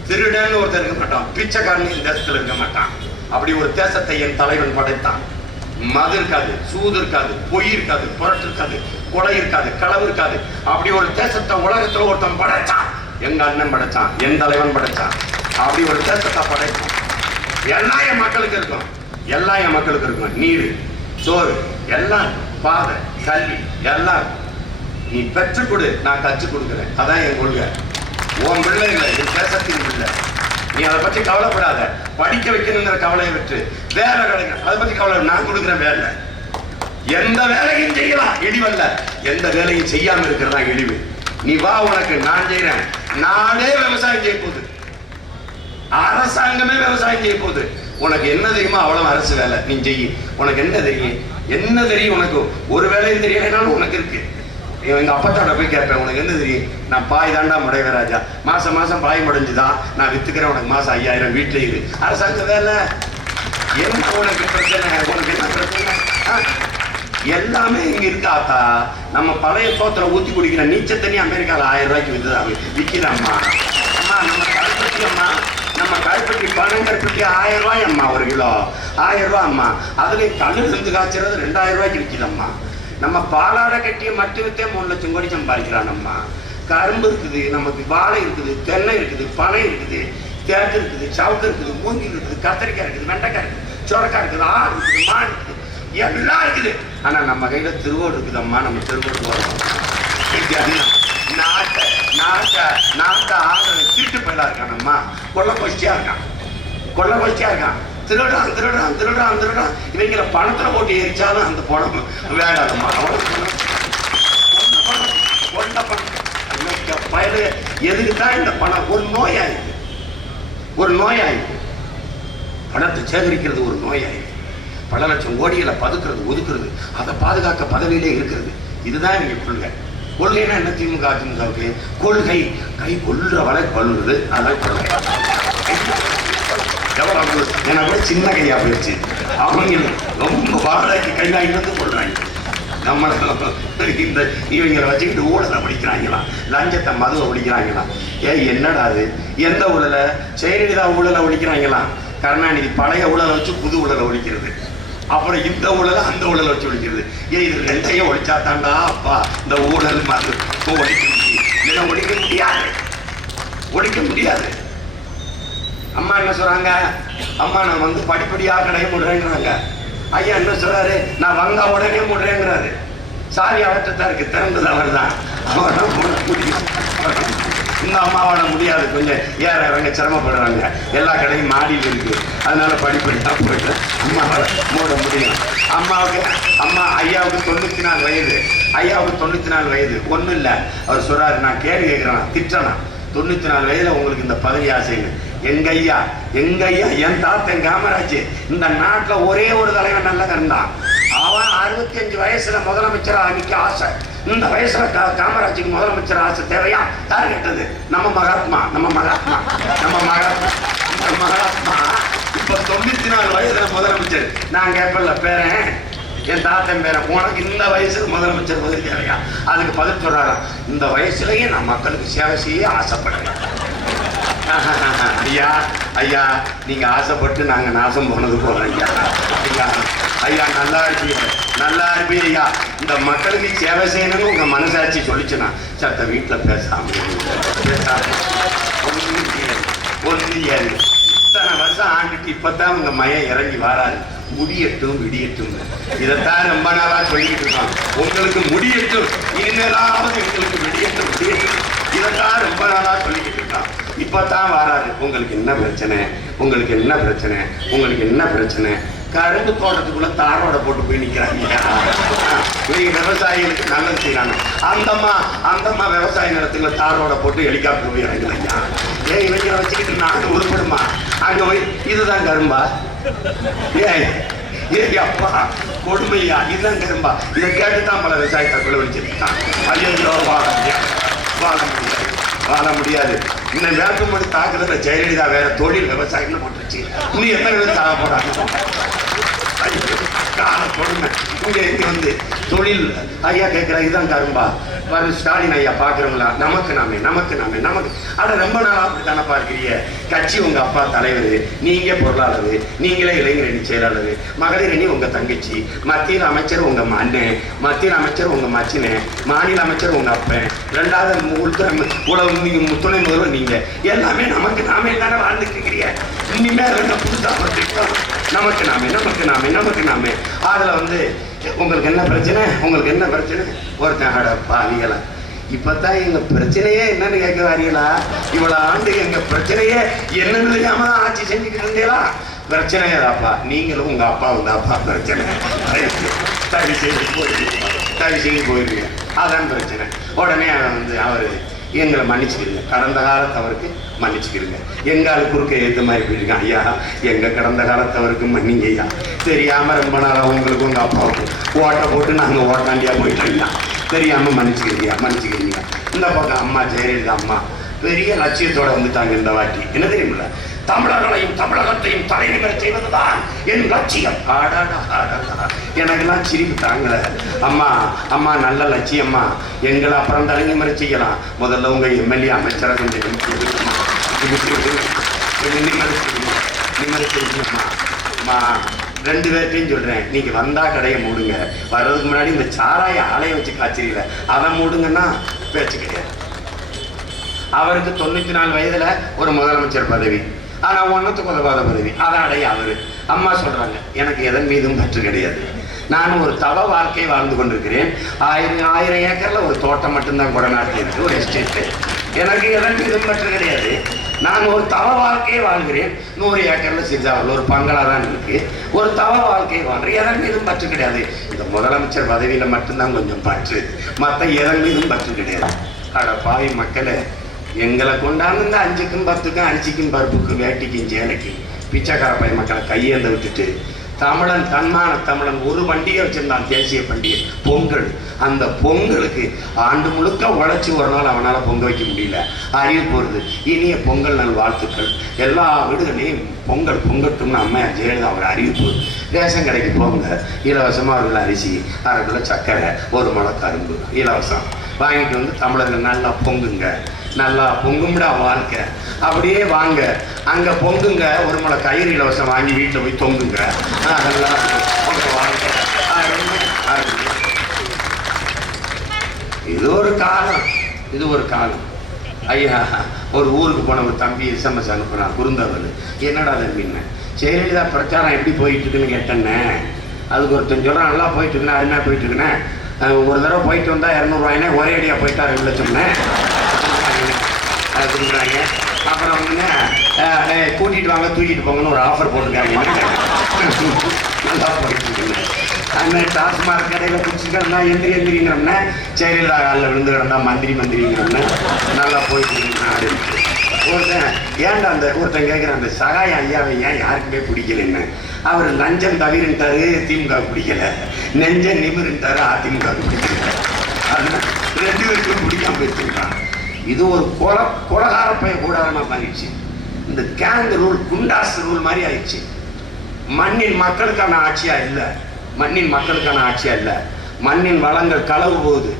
திருடன்னு ஒருத்தர் இருக்க மாட்டான், பிச்சைக்காரன் இந்த தேசத்துல இருக்க மாட்டான். அப்படி ஒரு தேசத்தை என் தலைவன் படைத்தான். மது இருக்காது, சூது இருக்காது, பொய் இருக்காது, புரட்டு இருக்காது, கொலை இருக்காது, களவு இருக்காது. அப்படி ஒரு தேசத்தை உலகத்துல ஒருத்தன் படைச்சான். எங்க அண்ணன் படைச்சான், என் தலைவன் படைச்சான். அப்படி ஒரு தேசத்தை படைக்கும். எல்லாம் என் மக்களுக்கு இருக்கும். எல்லாம் என் மக்களுக்கு இருக்கும். நீர், சோறு, எல்லாம், பாதை, கல்வி, எல்லாம் நீ பெற்றுக் கொடு, நான் கற்றுக் கொடுக்குறேன். அதான் என் கொள்கை. உன் பிள்ளை இல்லை, என் தேசத்தின் பிள்ளை. நீ அதை பற்றி கவலைப்படாத. படிக்க வைக்கணுங்கிற கவலையை விட்டு வேலை கிடைக்கும், அதை பற்றி கவலை. நான் கொடுக்குறேன் வேலை. எந்த வேலையும் செய்யலாம், இழிவல்ல. எந்த வேலையும் செய்யாம இருக்கிறதா இழிவு. நீ வா, உனக்கு நான் செய்யறேன். நானே விவசாயம் செய்ய போகுது, அரசாங்கமே விவசாயம் செய்ய போகுது. உனக்கு என்ன தெரியுமா? அவ்வளவு அரசு வேலை நீ செய்ய. உனக்கு என்ன தெரியும்? என்ன தெரியும் உனக்கு? ஒரு வேலையும் தெரியலைனாலும் உனக்கு இருக்கு. எங்க அப்பத்தாட்ட போய் கேட்பேன், உனக்கு என்ன தெரியும்? நான் பாய் தாண்டா முடைவராஜா, மாசம் மாசம் பாய் முடைஞ்சுதான் நான் வித்துக்கிறேன், உனக்கு மாசம் 5000 வீட்டுல இரு. அரசாங்க வேலை என்ன உனக்கு பிரச்சனை? உனக்கு என்ன பிரச்சனை? எல்லாமே இங்க இருக்காத்தா. நம்ம பழைய சோத்துல ஊத்தி குடிக்கிற நீச்சல் தண்ணி அமெரிக்கால 1000 ரூபாய்க்கு விற்கிறாம்மா. அம்மா நம்ம கருப்பட்டி, அம்மா நம்ம கருப்பட்டி, பணம் கருப்பட்டி 1000 ரூபாய் அம்மா, ஒரு கிலோ 1000 ரூபாய் அம்மா. அதுலயும் கல்லு இருந்து காய்ச்சறது 2000 ரூபாய்க்கு விற்கிதம்மா. நம்ம பாலாட கட்டிய மட்டு வித்தே 3 லட்சம் கோடி சம்பாதிக்கிறான். நம்ம கரும்பு இருக்குது, நமக்கு வாழை இருக்குது, தென்னை இருக்குது, பனை இருக்குது, தேக்கு இருக்குது, சவுக்கு இருக்குது, மூங்கி இருக்குது, கத்திரிக்காய் இருக்குது, வெண்டைக்காய் இருக்குது, சுரக்காய் இருக்குது, ஆடு இருக்குது, மாடு இருக்குது, எல்லாம் இருக்குது. ஆனா நம்ம கையில திருவோடு இருக்குதம்மா. நம்ம திருவோடு போறோம். நாட்டை ஆடு திருட்டு போயிடா இருக்கான். நம்ம கொள்ள கொஸ்டியா இருக்கான். திருடுறான் திருடுறான் திருடுறான் திருடுறான். இவங்கள பணத்துல போட்டு எரிச்சாலும் அந்த பணம் வேண்டாதம்மா. பயலு எதுக்கு தான் இந்த பணம்? ஒரு நோயாயிருக்கு, ஒரு நோயாயிருக்கு. பணத்தை சேகரிக்கிறது ஒரு நோயாயிருக்கு. பல லட்சம் கோடிகளை பதுக்கிறது, ஒதுக்குறது, அதை பாதுகாக்க பதவியிலே இருக்கிறது. இதுதான் இவங்க கொள்கை. கொள்கைன்னா என்ன? திமுக அதிமுகவுக்கு கொள்கை கை கொள்ளுற வரை கொள்ளுறது, அதான் கொள்கை. எனக்கு கூட சின்ன கையா போயிடுச்சு. அவங்க ரொம்ப வாழைக்கு கை வாங்கிட்டு கொள்றாங்க. நம்ம இந்த இவங்களை வச்சுக்கிட்டு ஊழலை ஒழிக்கிறாங்களாம், லஞ்சத்தை மதுவை ஒழிக்கிறாங்களாம். என்னடா அது? எந்த ஊழலை? ஜெயலலிதா ஊழலை ஒழிக்கிறாங்களாம். கருணாநிதி பழைய ஊழலை வச்சு புது ஊழலை ஒழிக்கிறது. அப்புறம் இந்த ஊழலை அந்த ஊழலை வச்சு ஒழிக்கிறது. இது ரெண்டையும் ஒழிச்சா தாண்டா அப்பா இந்த ஊழல் மது ஒழிக்க முடியும். ஒழிக்க முடியாது, ஒழிக்க முடியாது. அம்மா என்ன சொல்றாங்க? அம்மா நான் வந்து படிப்படியாக கடையை மூடுறேங்கிறாங்க. ஐயா என்ன சொல்றாரு? நான் வந்தா உடனே மூடுறேங்கிறாரு. சாரி அவர்கிட்ட தான் இருக்கு, திறந்தது அவர் தான். இந்த அம்மாவால முடியாது, கொஞ்சம் ஏற இறங்க சிரமப்படுறாங்க. எல்லா கடையும் மாடியில் இருக்கு, அதனால படிப்படியாக போயிட்டு அம்மாவால மூட முடியும். ஐயாவுக்கு 94 வயது. ஐயாவுக்கு 94 வயது. ஒன்றும் இல்லை, அவர் சொல்றாரு, நான் கேள்வி கேட்கிறேன், திட்டனா 94 வயதுல உங்களுக்கு இந்த பதவி ஆசைன்னு. எங்க ஐயா என் தாத்தன் காமராஜ் இந்த நாட்டுல ஒரே ஒரு தலைவன் நல்லா இருந்தான். அவன் 65 வயசுல முதலமைச்சர் ஆகிக்க ஆசை. இந்த வயசுல காமராஜுக்கு முதலமைச்சர் ஆசை தேவையா? யார் கேட்டது? நம்ம மகாத்மா இப்ப 94 வயசுல முதலமைச்சர். நான் கேட்பல பேரன், என் தாத்தன் பேரன், உனக்கு இந்த வயசுல முதலமைச்சர் பதவி தேவையா? அதுக்கு பதில் சொல்றாரு, இந்த வயசுலயே நான் மக்களுக்கு சேவை செய்ய ஆசைப்படுறேன். ஐயா நீங்க ஆசைப்பட்டு நாங்க நாசம் போனது போல. ஐயா நல்லா இருப்பீங்க ஐயா. இந்த மக்களுக்கு சேவை செய்யணும்னு உங்க மனசாட்சி சொல்லிச்சுன்னா சத்த வீட்டுல பேசாம ஒன்றியாது. இத்தனை வருஷம் ஆண்டுட்டு இப்பதான் உங்க மையம் இறங்கி வராது. முடியட்டும் விடியட்டும், இதைத்தான் ரொம்ப நாளா சொல்லிக்கிட்டு இருக்கோம். உங்களுக்கு முடியட்டும், இனிமேலாவது எங்களுக்கு விடியட்டும் விடியட்டும், இதைத்தான் ரொம்ப நாளா சொல்லிக்கிட்டு இருக்கோம். இப்பதான் வராது. உங்களுக்கு என்ன பிரச்சனை? கரும்பு தோட்டத்துக்குள்ள தாரோட போட்டு போய் நிக்கிறாங்க. விவசாயிகளுக்கு நல்லது செய்யறாங்க. அந்தம்மா விவசாய நிலத்துக்குள்ள தாரோட போட்டு ஹெலிகாப்டர் போய் இறங்குறாங்க. இவங்களை வச்சுக்கிட்டு நாடு உருப்படுமா? அங்க போய் இதுதான் கரும்பா? அப்பா கொடுமையா, இதுதான் கரும்பா? இதை கேட்டுதான் பல விவசாய தற்கொலை வச்சிருக்கான். ஐயோ வாழ முடியாது. இந்த வேட்புமணி தாக்குதல ஜெயலலிதா வேற தொழில் விவசாயம்னு போட்டுருச்சு. இன்னும் எத்தனை பேர் சாக போறாங்க? கால கொடுமை. இங்க வந்து தொழில் ஐயா கேட்கிற இதுதான் கரும்பா? பாரு ஸ்டாலின் ஐயா பாக்குறவங்களா? நமக்கு நாமே அட ரொம்ப நாளா அப்படித்தானப்பா இருக்கிறீங்க. கட்சி உங்க அப்பா தலைவர், நீங்க பொருளாளர், நீங்களே இளைஞரணி செயலாளர், மகளிரணி உங்க தங்கச்சி, மத்தியில் அமைச்சர் உங்க அண்ணன், மத்தியில் அமைச்சர் உங்க மச்சினன், மாநில அமைச்சர் உங்க அப்பன், 2வது உலக நீங்க துணை முதல்வர் நீங்க. எல்லாமே நமக்கு நாமே தானே வாழ்ந்துட்டு இருக்கிறீங்க. இனிமே புதுசா நமக்கு நாமே. அதுல வந்து உங்களுக்கு என்ன பிரச்சனை? ஒருத்தன் பாவிகளா இப்பதான் எங்க பிரச்சனையே என்னன்னு கேட்க வாரீங்களா? இவ்வளவு ஆண்டு எங்க பிரச்சனையே என்னன்னு தெரியாம ஆட்சி செஞ்சுக்கிட்டு இருந்தீங்களா? பிரச்சனையே தாப்பா, நீங்களும் உங்க அப்பாவும் தாப்பா பிரச்சனை. தவி செய்து போயிருக்கீங்க, அதான் பிரச்சனை. உடனே வந்து அவரு எங்களை மன்னிச்சுக்கிறீங்க, கடந்த காலத்தவருக்கு மன்னிச்சுக்கிறீங்க. எங்கால் குறுக்க ஏற்ற மாதிரி போயிருக்கான். ஐயா எங்க கடந்த காலத்தவருக்கு மன்னிங்க ஐயா. தெரியாம ரொம்ப நாளாக உங்களுக்கு உங்க அப்பாவுக்கு ஓட்டை போட்டு நாங்க ஓட்டாண்டியா போயிட்டோம். தெரியாம மன்னிச்சுக்கிறீங்க. இந்த பக்கம் அம்மா ஜெயலலிதா அம்மா பெரிய லட்சியத்தோட வந்துட்டாங்க. இந்த வாட்டி என்ன தெரியுமில்ல, தமிழர்களையும் தமிழகத்தையும் தலைநிமிர செய்வதுதான் என் லட்சியம். எனக்கெல்லாம் சிரிப்பு தாங்கல. அம்மா நல்ல லட்சியம்மா, எங்களை அப்புறம் தலைநிமிர செய்யலாம். முதல்ல உங்க எம்எல்ஏ அமைச்சரை கொஞ்சம் நிமிரம்மா. 2 பேர்ட்டையும் சொல்றேன், நீங்க வந்தா கடையை மூடுங்க. வர்றதுக்கு முன்னாடி இந்த சாராய ஆலையை வச்சு காய்ச்சறீங்கள அதை மூடுங்கன்னா பேச்சு கிடையாது. அவருக்கு 94 வயதுல ஒரு முதலமைச்சர் பதவி, ஆனா ஒன்னத்துக்கு உதவாத பதவி, அதை அடைய அவரு. அம்மா சொல்றாங்க, எனக்கு எதன் மீதும் பற்று கிடையாது. நான் ஒரு தவ வாழ்க்கை வாழ்ந்து கொண்டிருக்கிறேன். 1000 ஏக்கர்ல ஒரு தோட்டம் மட்டும்தான் கொடநாட்டில் இருக்கு, ஒரு எஸ்டேட்டு. எனக்கு எதற்கு இதுவும் பற்று கிடையாது. நான் ஒரு தவ வாழ்க்கையை வாழ்கிறேன். 100 ஏக்கர்ல சிஞ்சாவில் ஒரு பங்களா தான் இருக்கு. ஒரு தவ வாழ்க்கையை வாழ்றேன். எதன் மீதும் பற்று கிடையாது. இந்த முதலமைச்சர் பதவியில மட்டும்தான் கொஞ்சம் பற்று, மற்ற எதன் மீதும் பற்று கிடையாது. அட பாவி மக்களே, எங்களை கொண்டாந்து இந்த 5க்கும் 10க்கும் அரிசிக்கும் பருப்புக்கும் வேட்டிக்கும் சேலைக்கும் பிச்சைக்கார பைய மக்களை கையேந்த விட்டுட்டு தமிழன் தன்மான தமிழன் ஒரு பண்டிகை வச்சிருந்தான், தேசிய பண்டிகை பொங்கல். அந்த பொங்கலுக்கு ஆண்டு முழுக்க உழைச்சி ஒரு நாள் அவனால் பொங்க வைக்க முடியல. அறிவிப்பு வருது, இனிய பொங்கல் நல் வாழ்த்துக்கள். எல்லா வீடுகளையும் பொங்கல் பொங்கட்டும்னு அம்மையார் ஜெயலலிதா அவர் அறிவிப்பு. ரேஷன் கடைக்கு போங்க, இலவசமாக அவர்கள் அரிசி, 1/2 கிலோ சர்க்கரை, 1 முளை கரும்பு இலவசம் வாங்கிட்டு வந்து தமிழர்கள் நல்லா பொங்குங்க, நல்லா பொங்கும்டா வாழ்க்கை அப்படியே வாங்க. அங்கே பொங்குங்க, 1 முளை கயிறு இலவசம் வாங்கி வீட்டில் போய் தொங்குங்க. நல்லா வாழ்க்கை. இது ஒரு காலம், இது ஒரு காலம். ஐயா, ஒரு ஊருக்கு போன ஒரு தம்பி SMS அனுப்புறான், குறுந்தவள். என்னடா தம்பின்னு, ஜெயலலிதா பிரச்சாரம் எப்படி போயிட்டு இருக்குன்னு கேட்டேன்னே. அதுக்கு ஒருத்தன் சொல்கிறான், நல்லா போயிட்டு இருக்குண்ணே, அருமையாக போயிட்டு இருக்குண்ணே. ஒரு தடவை போயிட்டு வந்தால் 200 ரூபாய்னே, ஒரே அடியாக போயிட்டா 2 லட்சம்னே அதை கொடுக்குறாங்க. அப்புறம் வந்துங்க கூட்டிகிட்டு வாங்க தூக்கிட்டு போங்கன்னு ஒரு ஆஃபர் போட்டிருக்காங்க. நல்லா போயிட்டு இருக்குங்க. அதுமாதிரி டாஸ்மாக் கடையில் குடிச்சுக்கிறோம்னா எந்திரிங்கிறோம்னா, ஜெயலலிதா காலில் விழுந்து கிடந்தா மந்திரிங்கிறோம்னா நல்லா போயிட்டு நாடு. ஒருத்தன் ஏன்டா ஒருத்தன் கேட்குறான், அந்த சகாயம் ஐயாவை ஏன் யாருக்குமே பிடிக்கலன்னு. அவர் லஞ்சம் தவிர்ட்டாரு, திமுக பிடிக்கல. நெஞ்ச நிமிர்ட்டாரு, அதிமுக பிடிக்கல. அதனால 2 பேருக்கும் பிடிக்காம வச்சிருக்கான். இது ஒரு கொலகார பையன் கூடாரமாக மாறிடுச்சு. இந்த கேங் ரூல், குண்டாஸ் ரூல் மாதிரி ஆயிடுச்சு. மண்ணின் மக்களுக்கான ஆட்சியா இல்லை, மண்ணின் மக்களுக்கான ஆட்சியா இல்லை. மண்ணின் வளங்கள் களவு போகுது.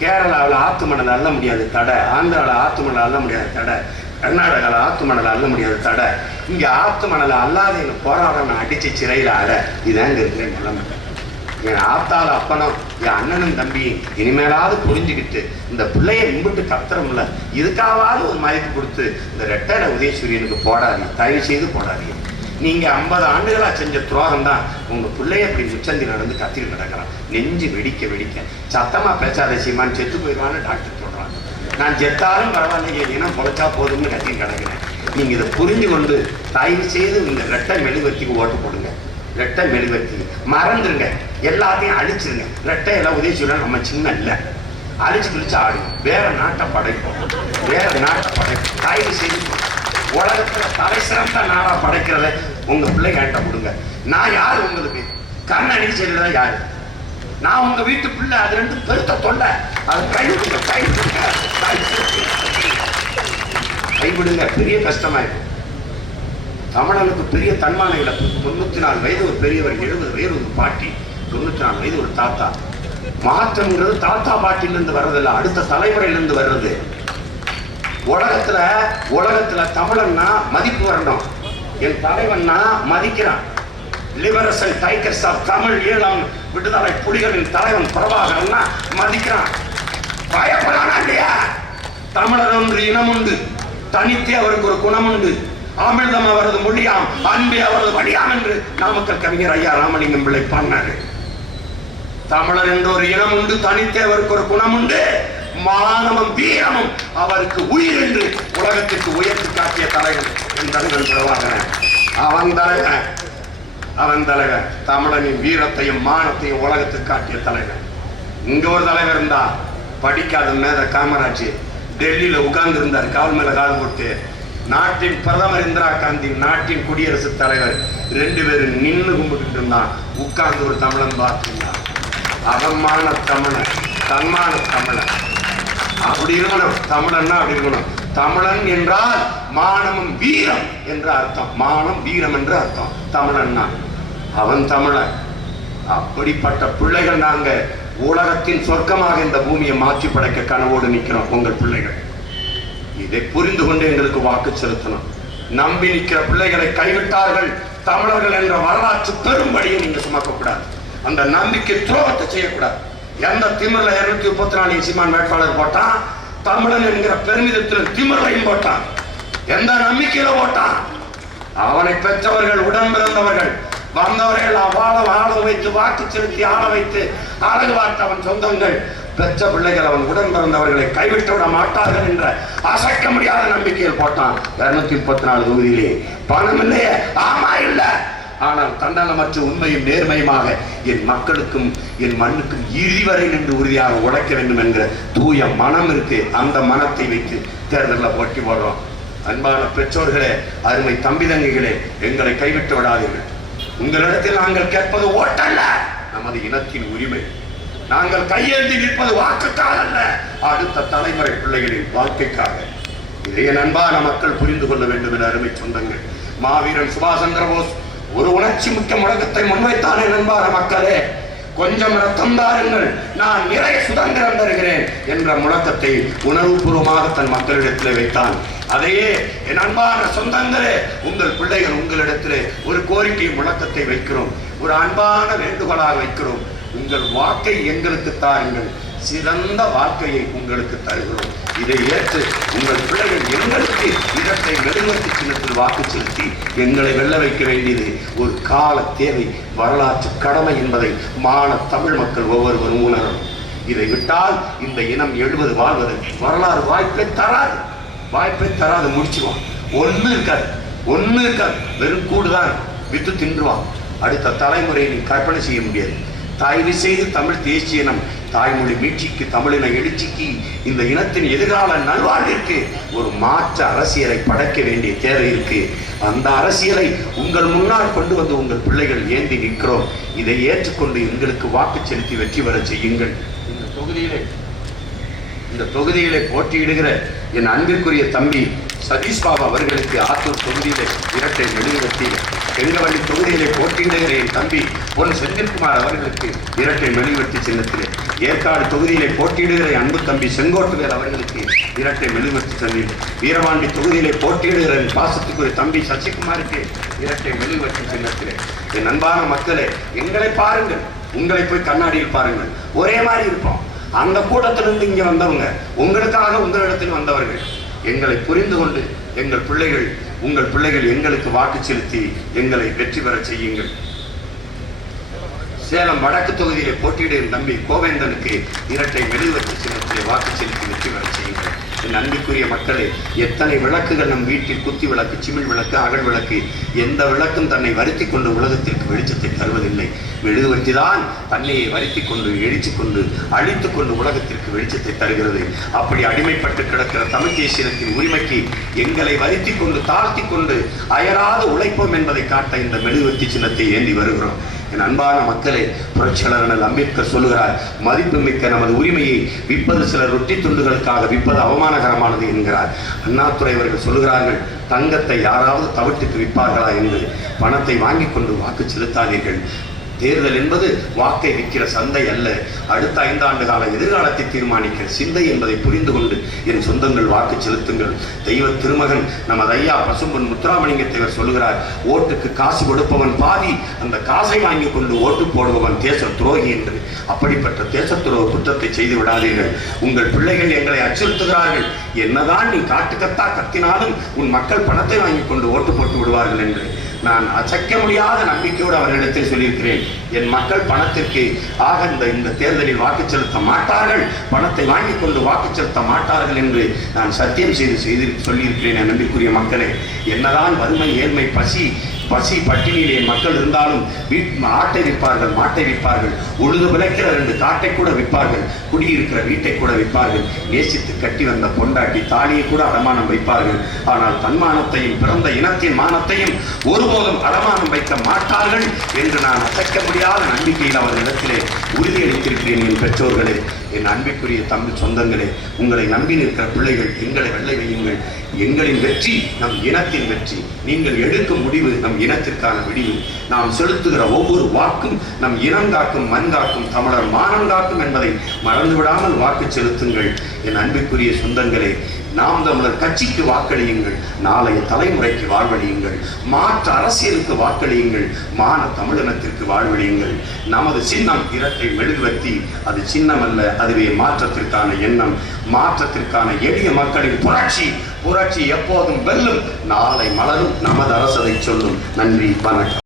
கேரளாவில் ஆத்து மணல் அள்ள முடியாது தடை, ஆந்திராவில் ஆத்து மணல் அள்ள முடியாது தடை, கர்நாடகாவில் ஆத்து மணல் அள்ள முடியாது தடை. இங்கே ஆத்து மணலை அல்லாத என் போராட்டம் அடித்து சிறையில் ஆட. இதாங்க இருக்கிற நிலைமை. என் ஆத்தாள் அப்பனும் என் அண்ணனும் தம்பியும் இனிமேலாவது புரிஞ்சுக்கிட்டு இந்த பிள்ளைய இம்பிட்டு கத்துறோம்ல, இதுக்காவது ஒரு மதிப்பு கொடுத்து இந்த ரெட்டை உதயசூரியனுக்கு போடாதீங்க, தயவு செய்து போடாதீங்க. நீங்கள் 50 ஆண்டுகளாக செஞ்ச துரோகம் தான் உங்கள் பிள்ளைய அப்படி முச்சந்தி நடந்து கத்திட்டு கிடக்கிறான். நெஞ்சு வெடிக்க வெடிக்க சத்தமாக பேசாத சீமான், செத்து போயிடுவான்னு டாக்டர் சொல்கிறான். நான் செத்தாலும் பரவாயில்லையே, ஏன்னா பொழைச்சா போதும்னு கத்தின்னு கிடக்கிறேன். நீங்கள் இதை புரிஞ்சு கொண்டு தயவு செய்து இந்த ரெட்டை மெழுகுவர்த்திக்கு ஓட்டு போடுங்க. ரெட்டை மெழுகுவர்த்தி மறந்துருங்க, எல்லாத்தையும் அழிச்சிருங்க. ரெட்டையெல்லாம் உதயசூரியன் நம்ம சின்ன இல்லை, அழிச்சு கிழிச்சு ஆடுவோம். வேற நாட்டை படைப்போம், வேற நாட்டை படைப்போம். தயவு செய்து உலகத்துல தலை சிறந்த நாடா படைக்கிறத உங்க பிள்ளைங்க என்கிட்ட கொடுங்க. நான் யாரு உங்களுக்கு? கண்ணடி செய்யறதா யாரு? நான் உங்க வீட்டு பிள்ளை. அது 2 பெருத்த தொண்டை. அது கைவிடுங்க, கைவிடுங்க, கைவிடுங்க. பெரிய கஷ்டமாயிருக்கும். தமிழனுக்கு பெரிய தன்மான இழப்பு. 94 வயது ஒரு பெரியவர், 70 வயது ஒரு பாட்டி, 94 வயது ஒரு தாத்தா. மாற்றம்ங்கிறது தாத்தா பாட்டிலிருந்து வர்றதில்லை, அடுத்த தலைமுறையிலிருந்து வர்றது. உலகத்துல தமிழன்னா மதிப்பு வரணும். என் தலைவன்னா மதிக்கிறான். Liberation Tigers of Tamil Eelam விடுதலை புலிகளின் தலைவன் பிரபாகரன்னா மதிக்கிறான். பயப்படானா இல்லையா? தமிழர் ஒன்று இனம் உண்டு, தனித்தே அவருக்கு ஒரு குணம் உண்டு. அமிர்தம் அவரது மொழியாம், அன்பே அவரது வழியாம் என்று நாமக்கல் கவிஞர் ஐயா ராமலிங்கம் பிள்ளை பாடினாரு. தமிழர் என்ற ஒரு இனம் உண்டு, தனித்தே அவருக்கு ஒரு குணம் உண்டு, மானமும் வீரமும் அவருக்கு உயிர் என்று உலகத்திற்கு உயர்த்தி காட்டிய தலைவர் என் தங்கள் பிரபாகரன். அவன் தலைவர் தமிழனின் வீரத்தையும் மானத்தையும் உலகத்துக்கு காட்டிய தலைவர். இங்க ஒரு தலைவர் இருந்தா, படிக்காத மேத காமராஜ் டெல்லியில உட்கார்ந்து இருந்தார், கால் மேல கால் போட்டு. நாட்டின் பிரதமர் இந்திரா காந்தி, நாட்டின் குடியரசுத் தலைவர், 2 பேரும் நின்று கும்பிட்டு இருந்தான். உட்கார்ந்து ஒரு தமிழன் பார்த்துருந்தான். அகமான தமிழன், தன்மான தமிழன். அப்படி இருக்கணும். தமிழன்னா அப்படி இருக்கணும். தமிழன் என்றால் மானமும் வீரம் என்ற அர்த்தம். மானம் வீரம் என்ற அர்த்தம். தமிழன்னா அவன் தமிழன். அப்படிப்பட்ட பிள்ளைகள் நாங்க உலகத்தின் சொர்க்கமாக இந்த பூமியை மாற்றி படைக்க கனவோடு நிற்கிறோம். உங்கள் பிள்ளைகள் இதை புரிந்து கொண்டு எங்களுக்கு வாக்கு செலுத்தணும். நம்பி நிற்கிற பிள்ளைகளை கைவிட்டார்கள் தமிழர்கள் என்ற வரலாற்று பெரும்படியை நீங்க சுமக்கக்கூடாது. அந்த நம்பிக்கை துரோகத்தை செய்யக்கூடாது. எந்த திமிர்ல 234 சீமான் வேட்பாளர் போட்டான், தமிழன் என்கிற பெருமிதத்தில் திமிரையும் போட்டான். எந்த நம்பிக்கையில போட்டான்? அவனை பெற்றவர்கள், உடன் பிறந்தவர்கள், வந்தவர்கள் வாழ வைத்து வாக்கு செலுத்தி ஆள வைத்து அழகு பார்த்த அவன் சொந்தங்கள் பெற்ற பிள்ளைகள் அவன் உடன் பிறந்தவர்களை கைவிட்டு விட மாட்டார்கள் என்ற அசைக்க முடியாத நம்பிக்கையில் போட்டான். 234 தொகுதியிலே பணம் இல்லையே, ஆமா இல்ல, ஆனால் தன்னலமற்ற உண்மையும் நேர்மையுமாக என் மக்களுக்கும் என் மண்ணுக்கும் இறுதி வரை நின்று உறுதியாக உழைக்க வேண்டும் என்கிற தூய மனம் இருக்கு. அந்த மனத்தை வைத்து தேர்தலில் போட்டி போடுறோம். அன்பான பெற்றோர்களே, அருமை தம்பி தங்கைகளே, எங்களை கைவிட்டு விடாதீர்கள். உங்களிடத்தில் நாங்கள் கேட்பது ஓட்டல்ல, நமது இனத்தின் உரிமை. நாங்கள் கையேந்தி நிற்பது வாக்குக்காக அல்ல, அடுத்த தலைமுறை பிள்ளைகளின் வாழ்க்கைக்காக. இதைய அன்பான மக்கள் புரிந்து கொள்ள வேண்டும் என அருமை சொந்தங்கள். மாவீரன் சுபாஷ் சந்திர போஸ் ஒரு உணர்ச்சி மிக்க முழக்கத்தை முன்வைத்தானே நண்பான மக்களே, கொஞ்சம் ரத்தம் தாருங்கள், நான் நிறைய சுதந்திரம் தருகிறேன் என்ற முழக்கத்தை உணர்வுபூர்வமாக தன் மக்களிடத்தில் வைத்தான். அதையே என் அன்பான சொந்தங்களே, உங்கள் பிள்ளைகள் உங்களிடத்திலே ஒரு கோரிக்கை முழக்கத்தை வைக்கிறோம், ஒரு அன்பான வேண்டுகோளாக வைக்கிறோம். உங்கள் வாக்கை எங்களுக்கு தாருங்கள், சிறந்த வாழ்க்கையை உங்களுக்கு தருகிறோம். இதை ஏற்று உங்கள் பிள்ளைகள் எங்களுக்கு இரட்டை மெழுகுவர்த்தி சின்னத்தில் வாக்கு செலுத்தி எங்களை வெல்ல வைக்க வேண்டியது ஒரு கால தேவை, வரலாற்று கடமை என்பதை மான தமிழ் மக்கள் ஒவ்வொருவரும் உணரும். இதை விட்டால் இந்த இனம் எழுவது வாழ்வதற்கு வரலாறு வாய்ப்பை தராது, முடிச்சுவான். ஒண்ணு இருக்காது, வெறும் கூடுதான் வித்து தின்றுவான். அடுத்த தலைமுறையை நீ கற்பனை செய்ய முடியாது. தயவு செய்து தமிழ் தேசிய இனம் தாய்மொழி மீட்சிக்கு, தமிழின எழுச்சிக்கு, இந்த இனத்தின் எதிர்கால நல்வாழ்விற்கு ஒரு மாற்று அரசியலை படைக்க வேண்டிய தேவை இருக்கு. அந்த அரசியலை உங்கள் முன்னால் கொண்டு வந்து உங்கள் பிள்ளைகள் ஏந்தி நிற்கிறோம். இதை ஏற்றுக்கொண்டு எங்களுக்கு வாக்கு செலுத்தி வெற்றி பெற செய்யுங்கள். இந்த தொகுதியிலே போட்டியிடுகிற என் அன்பிற்குரிய தம்பி சதீஷ் பாபு அவர்களுக்கு ஆத்தூர் தொகுதியிலே இரட்டை மெழுகுவர்த்தி, எங்கவள்ளி தொகுதியிலே போட்டியிடுகிற என் தம்பி பொன் செந்தில்குமார் அவர்களுக்கு இரட்டை மெழுகுவர்த்தி சின்னத்திலே, ஏற்காடு தொகுதியிலே போட்டியிடுகிற அன்பு தம்பி செங்கோட்டுவேல் அவர்களுக்கு இரட்டை மெழுகுவர்த்தி சின்னம், வீரபாண்டி தொகுதியிலே போட்டியிடுகிற என் பாசத்துக்குரிய தம்பி சசிகுமாருக்கு இரட்டை மெழுகுவர்த்தி சின்னத்திலே. என் அன்பான மக்களே, எங்களை பாருங்கள், உங்களை போய் கண்ணாடியில் பாருங்கள், ஒரே மாதிரி இருப்போம். அந்த கூட்டத்திலிருந்து இங்கே வந்தவங்க உங்களுக்காக உங்களிடத்தில் வந்தவர்கள். எங்களை புரிந்து கொண்டு உங்கள் பிள்ளைகள் எங்களுக்கு வாக்கு செலுத்தி எங்களை வெற்றி பெற செய்யுங்கள். சேலம் வடக்கு தொகுதியிலே போட்டியிடும் தம்பி கோவேந்தனுக்கு இரட்டை மெழுகுவர்த்தி சின்னத்திலே வாக்கு செலுத்தி வெற்றி பெற செய்யுங்கள். என் அன்புக்குரிய மக்களே, எத்தனை விளக்குகள் நம் வீட்டில், குத்தி விளக்கு, சிமிழ் விளக்கு, அகல் விளக்கு, எந்த விளக்கும் தன்னை வருத்தி கொண்டு உலகத்திற்கு வெளிச்சத்தை தருவதில்லை. மெழுகுவர்த்தி தான் தன்னையை வருத்தி கொண்டு, எரித்து கொண்டு, அழித்து கொண்டு உலகத்திற்கு வெளிச்சத்தை தருகிறது. அப்படி அடிமைப்பட்டு கிடக்கிற தமிழ் தேசியத்தின் உரிமைக்கு எங்களை வருத்தி கொண்டு, தாழ்த்தி கொண்டு அயராது உழைப்போம் என்பதை காட்ட இந்த மெழுகுவர்த்தி சின்னத்தை ஏந்தி வருகிறோம். என் அன்பான மக்களே, புரட்சியாளர் அம்பேத்கர் சொல்லுகிறார், மதிப்புமிக்க நமது உரிமையை விற்பது சிலர் ரொட்டி துண்டுகளுக்காக விற்பது அவமானகரமானது என்கிறார். அண்ணாதுரை அவர்கள் சொல்லுகிறார்கள், தங்கத்தை யாராவது தவிட்டுக்கு விற்பார்களா என்று. பணத்தை வாங்கி கொண்டு வாக்கு செலுத்தாதீர்கள். தேர்தல் என்பது வாக்கை விற்கிற சந்தை அல்ல, அடுத்த 5 ஆண்டு கால எதிர்காலத்தை தீர்மானிக்கிற சிந்தை என்பதை புரிந்து கொண்டு என் சொந்தங்கள் வாக்கு செலுத்துங்கள். தெய்வ திருமகன் நமது ஐயா பசும்பொன் முத்துராமலிங்கத்தேவர் சொல்லுகிறார், ஓட்டுக்கு காசு கொடுப்பவன் பாதி, அந்த காசை வாங்கி கொண்டு ஓட்டு போடுபவன் தேச துரோகி என்று. அப்படிப்பட்ட தேச துரோக குற்றத்தை செய்து விடாதீர்கள். உங்கள் பிள்ளைகள் எங்களை அச்சுறுத்துகிறார்கள், என்னதான் நீ காட்டுக்கத்தா கத்தினாலும் உன் மக்கள் பணத்தை வாங்கி கொண்டு ஓட்டு போட்டு விடுவார்கள் என்று நான் அசைக்க முடியாத நம்பிக்கையோடு அவர்களிடத்தில் சொல்லியிருக்கிறேன். என் மக்கள் பணத்திற்கு ஆக இந்த தேர்தலில் வாக்கு செலுத்த மாட்டார்கள், பணத்தை வாங்கி கொண்டு வாக்கு செலுத்த மாட்டார்கள் என்று நான் சத்தியம் செய்து சொல்லியிருக்கிறேன். என் நம்பிக்குரிய மக்களே, என்னதான் வறுமை, ஏழ்மை, பசி பட்டினியிலே மக்கள் இருந்தாலும் ஆட்டை விற்பார்கள், மாட்டை விற்பார்கள், உழுது விளைக்கிற 2 காட்டை கூட விற்பார்கள், குடியிருக்கிற வீட்டை கூட விற்பார்கள், நேசித்து கட்டி வந்த பொண்டாட்டி தாலியை கூட அடமானம் வைப்பார்கள். ஆனால் தன்மானத்தையும் பிறந்த இனத்தின் மானத்தையும் ஒருபோதும் அடமானம் வைக்க மாட்டார்கள் என்று நான் அசைக்க முடியாத நம்பிக்கையில் அவர்களிடத்திலே உறுதியளித்திருக்கிறேன். என் பெற்றோர்களே, என் அன்பிற்குரிய தம்பி சொந்தங்களே, உங்களை நம்பி நிற்கிற பிள்ளைகள் எங்களை வெல்ல வையுங்கள். எங்களின் வெற்றி நம் இனத்தின் வெற்றி. நீங்கள் எடுக்கும் முடிவு நம் இனத்திற்கான விடிவு. நாம் செலுத்துகிற ஒவ்வொரு வாக்கும் நம் இனம் காக்கும், மண் காக்கும், தமிழர் மானம் காக்கும் என்பதை மறந்துவிடாமல் வாக்கு செலுத்துங்கள். என் அன்பிற்குரிய சொந்தங்களே, நாம் தமிழர் கட்சிக்கு வாக்களியுங்கள், நாளைய தலைமுறைக்கு வாழ்வழியுங்கள், மாற்று அரசியலுக்கு வாக்களியுங்கள், மான தமிழினத்திற்கு வாழ்வழியுங்கள். நமது சின்னம் இரட்டை மெழுகுவர்த்தி. அது சின்னம் அல்ல, அதுவே மாற்றத்திற்கான எண்ணம், மாற்றத்திற்கான எளிய மக்களின் புரட்சி எப்போதும் வெல்லும். நாளை மலரும், நமது அரசதை சொல்லும். நன்றி, வணக்கம்.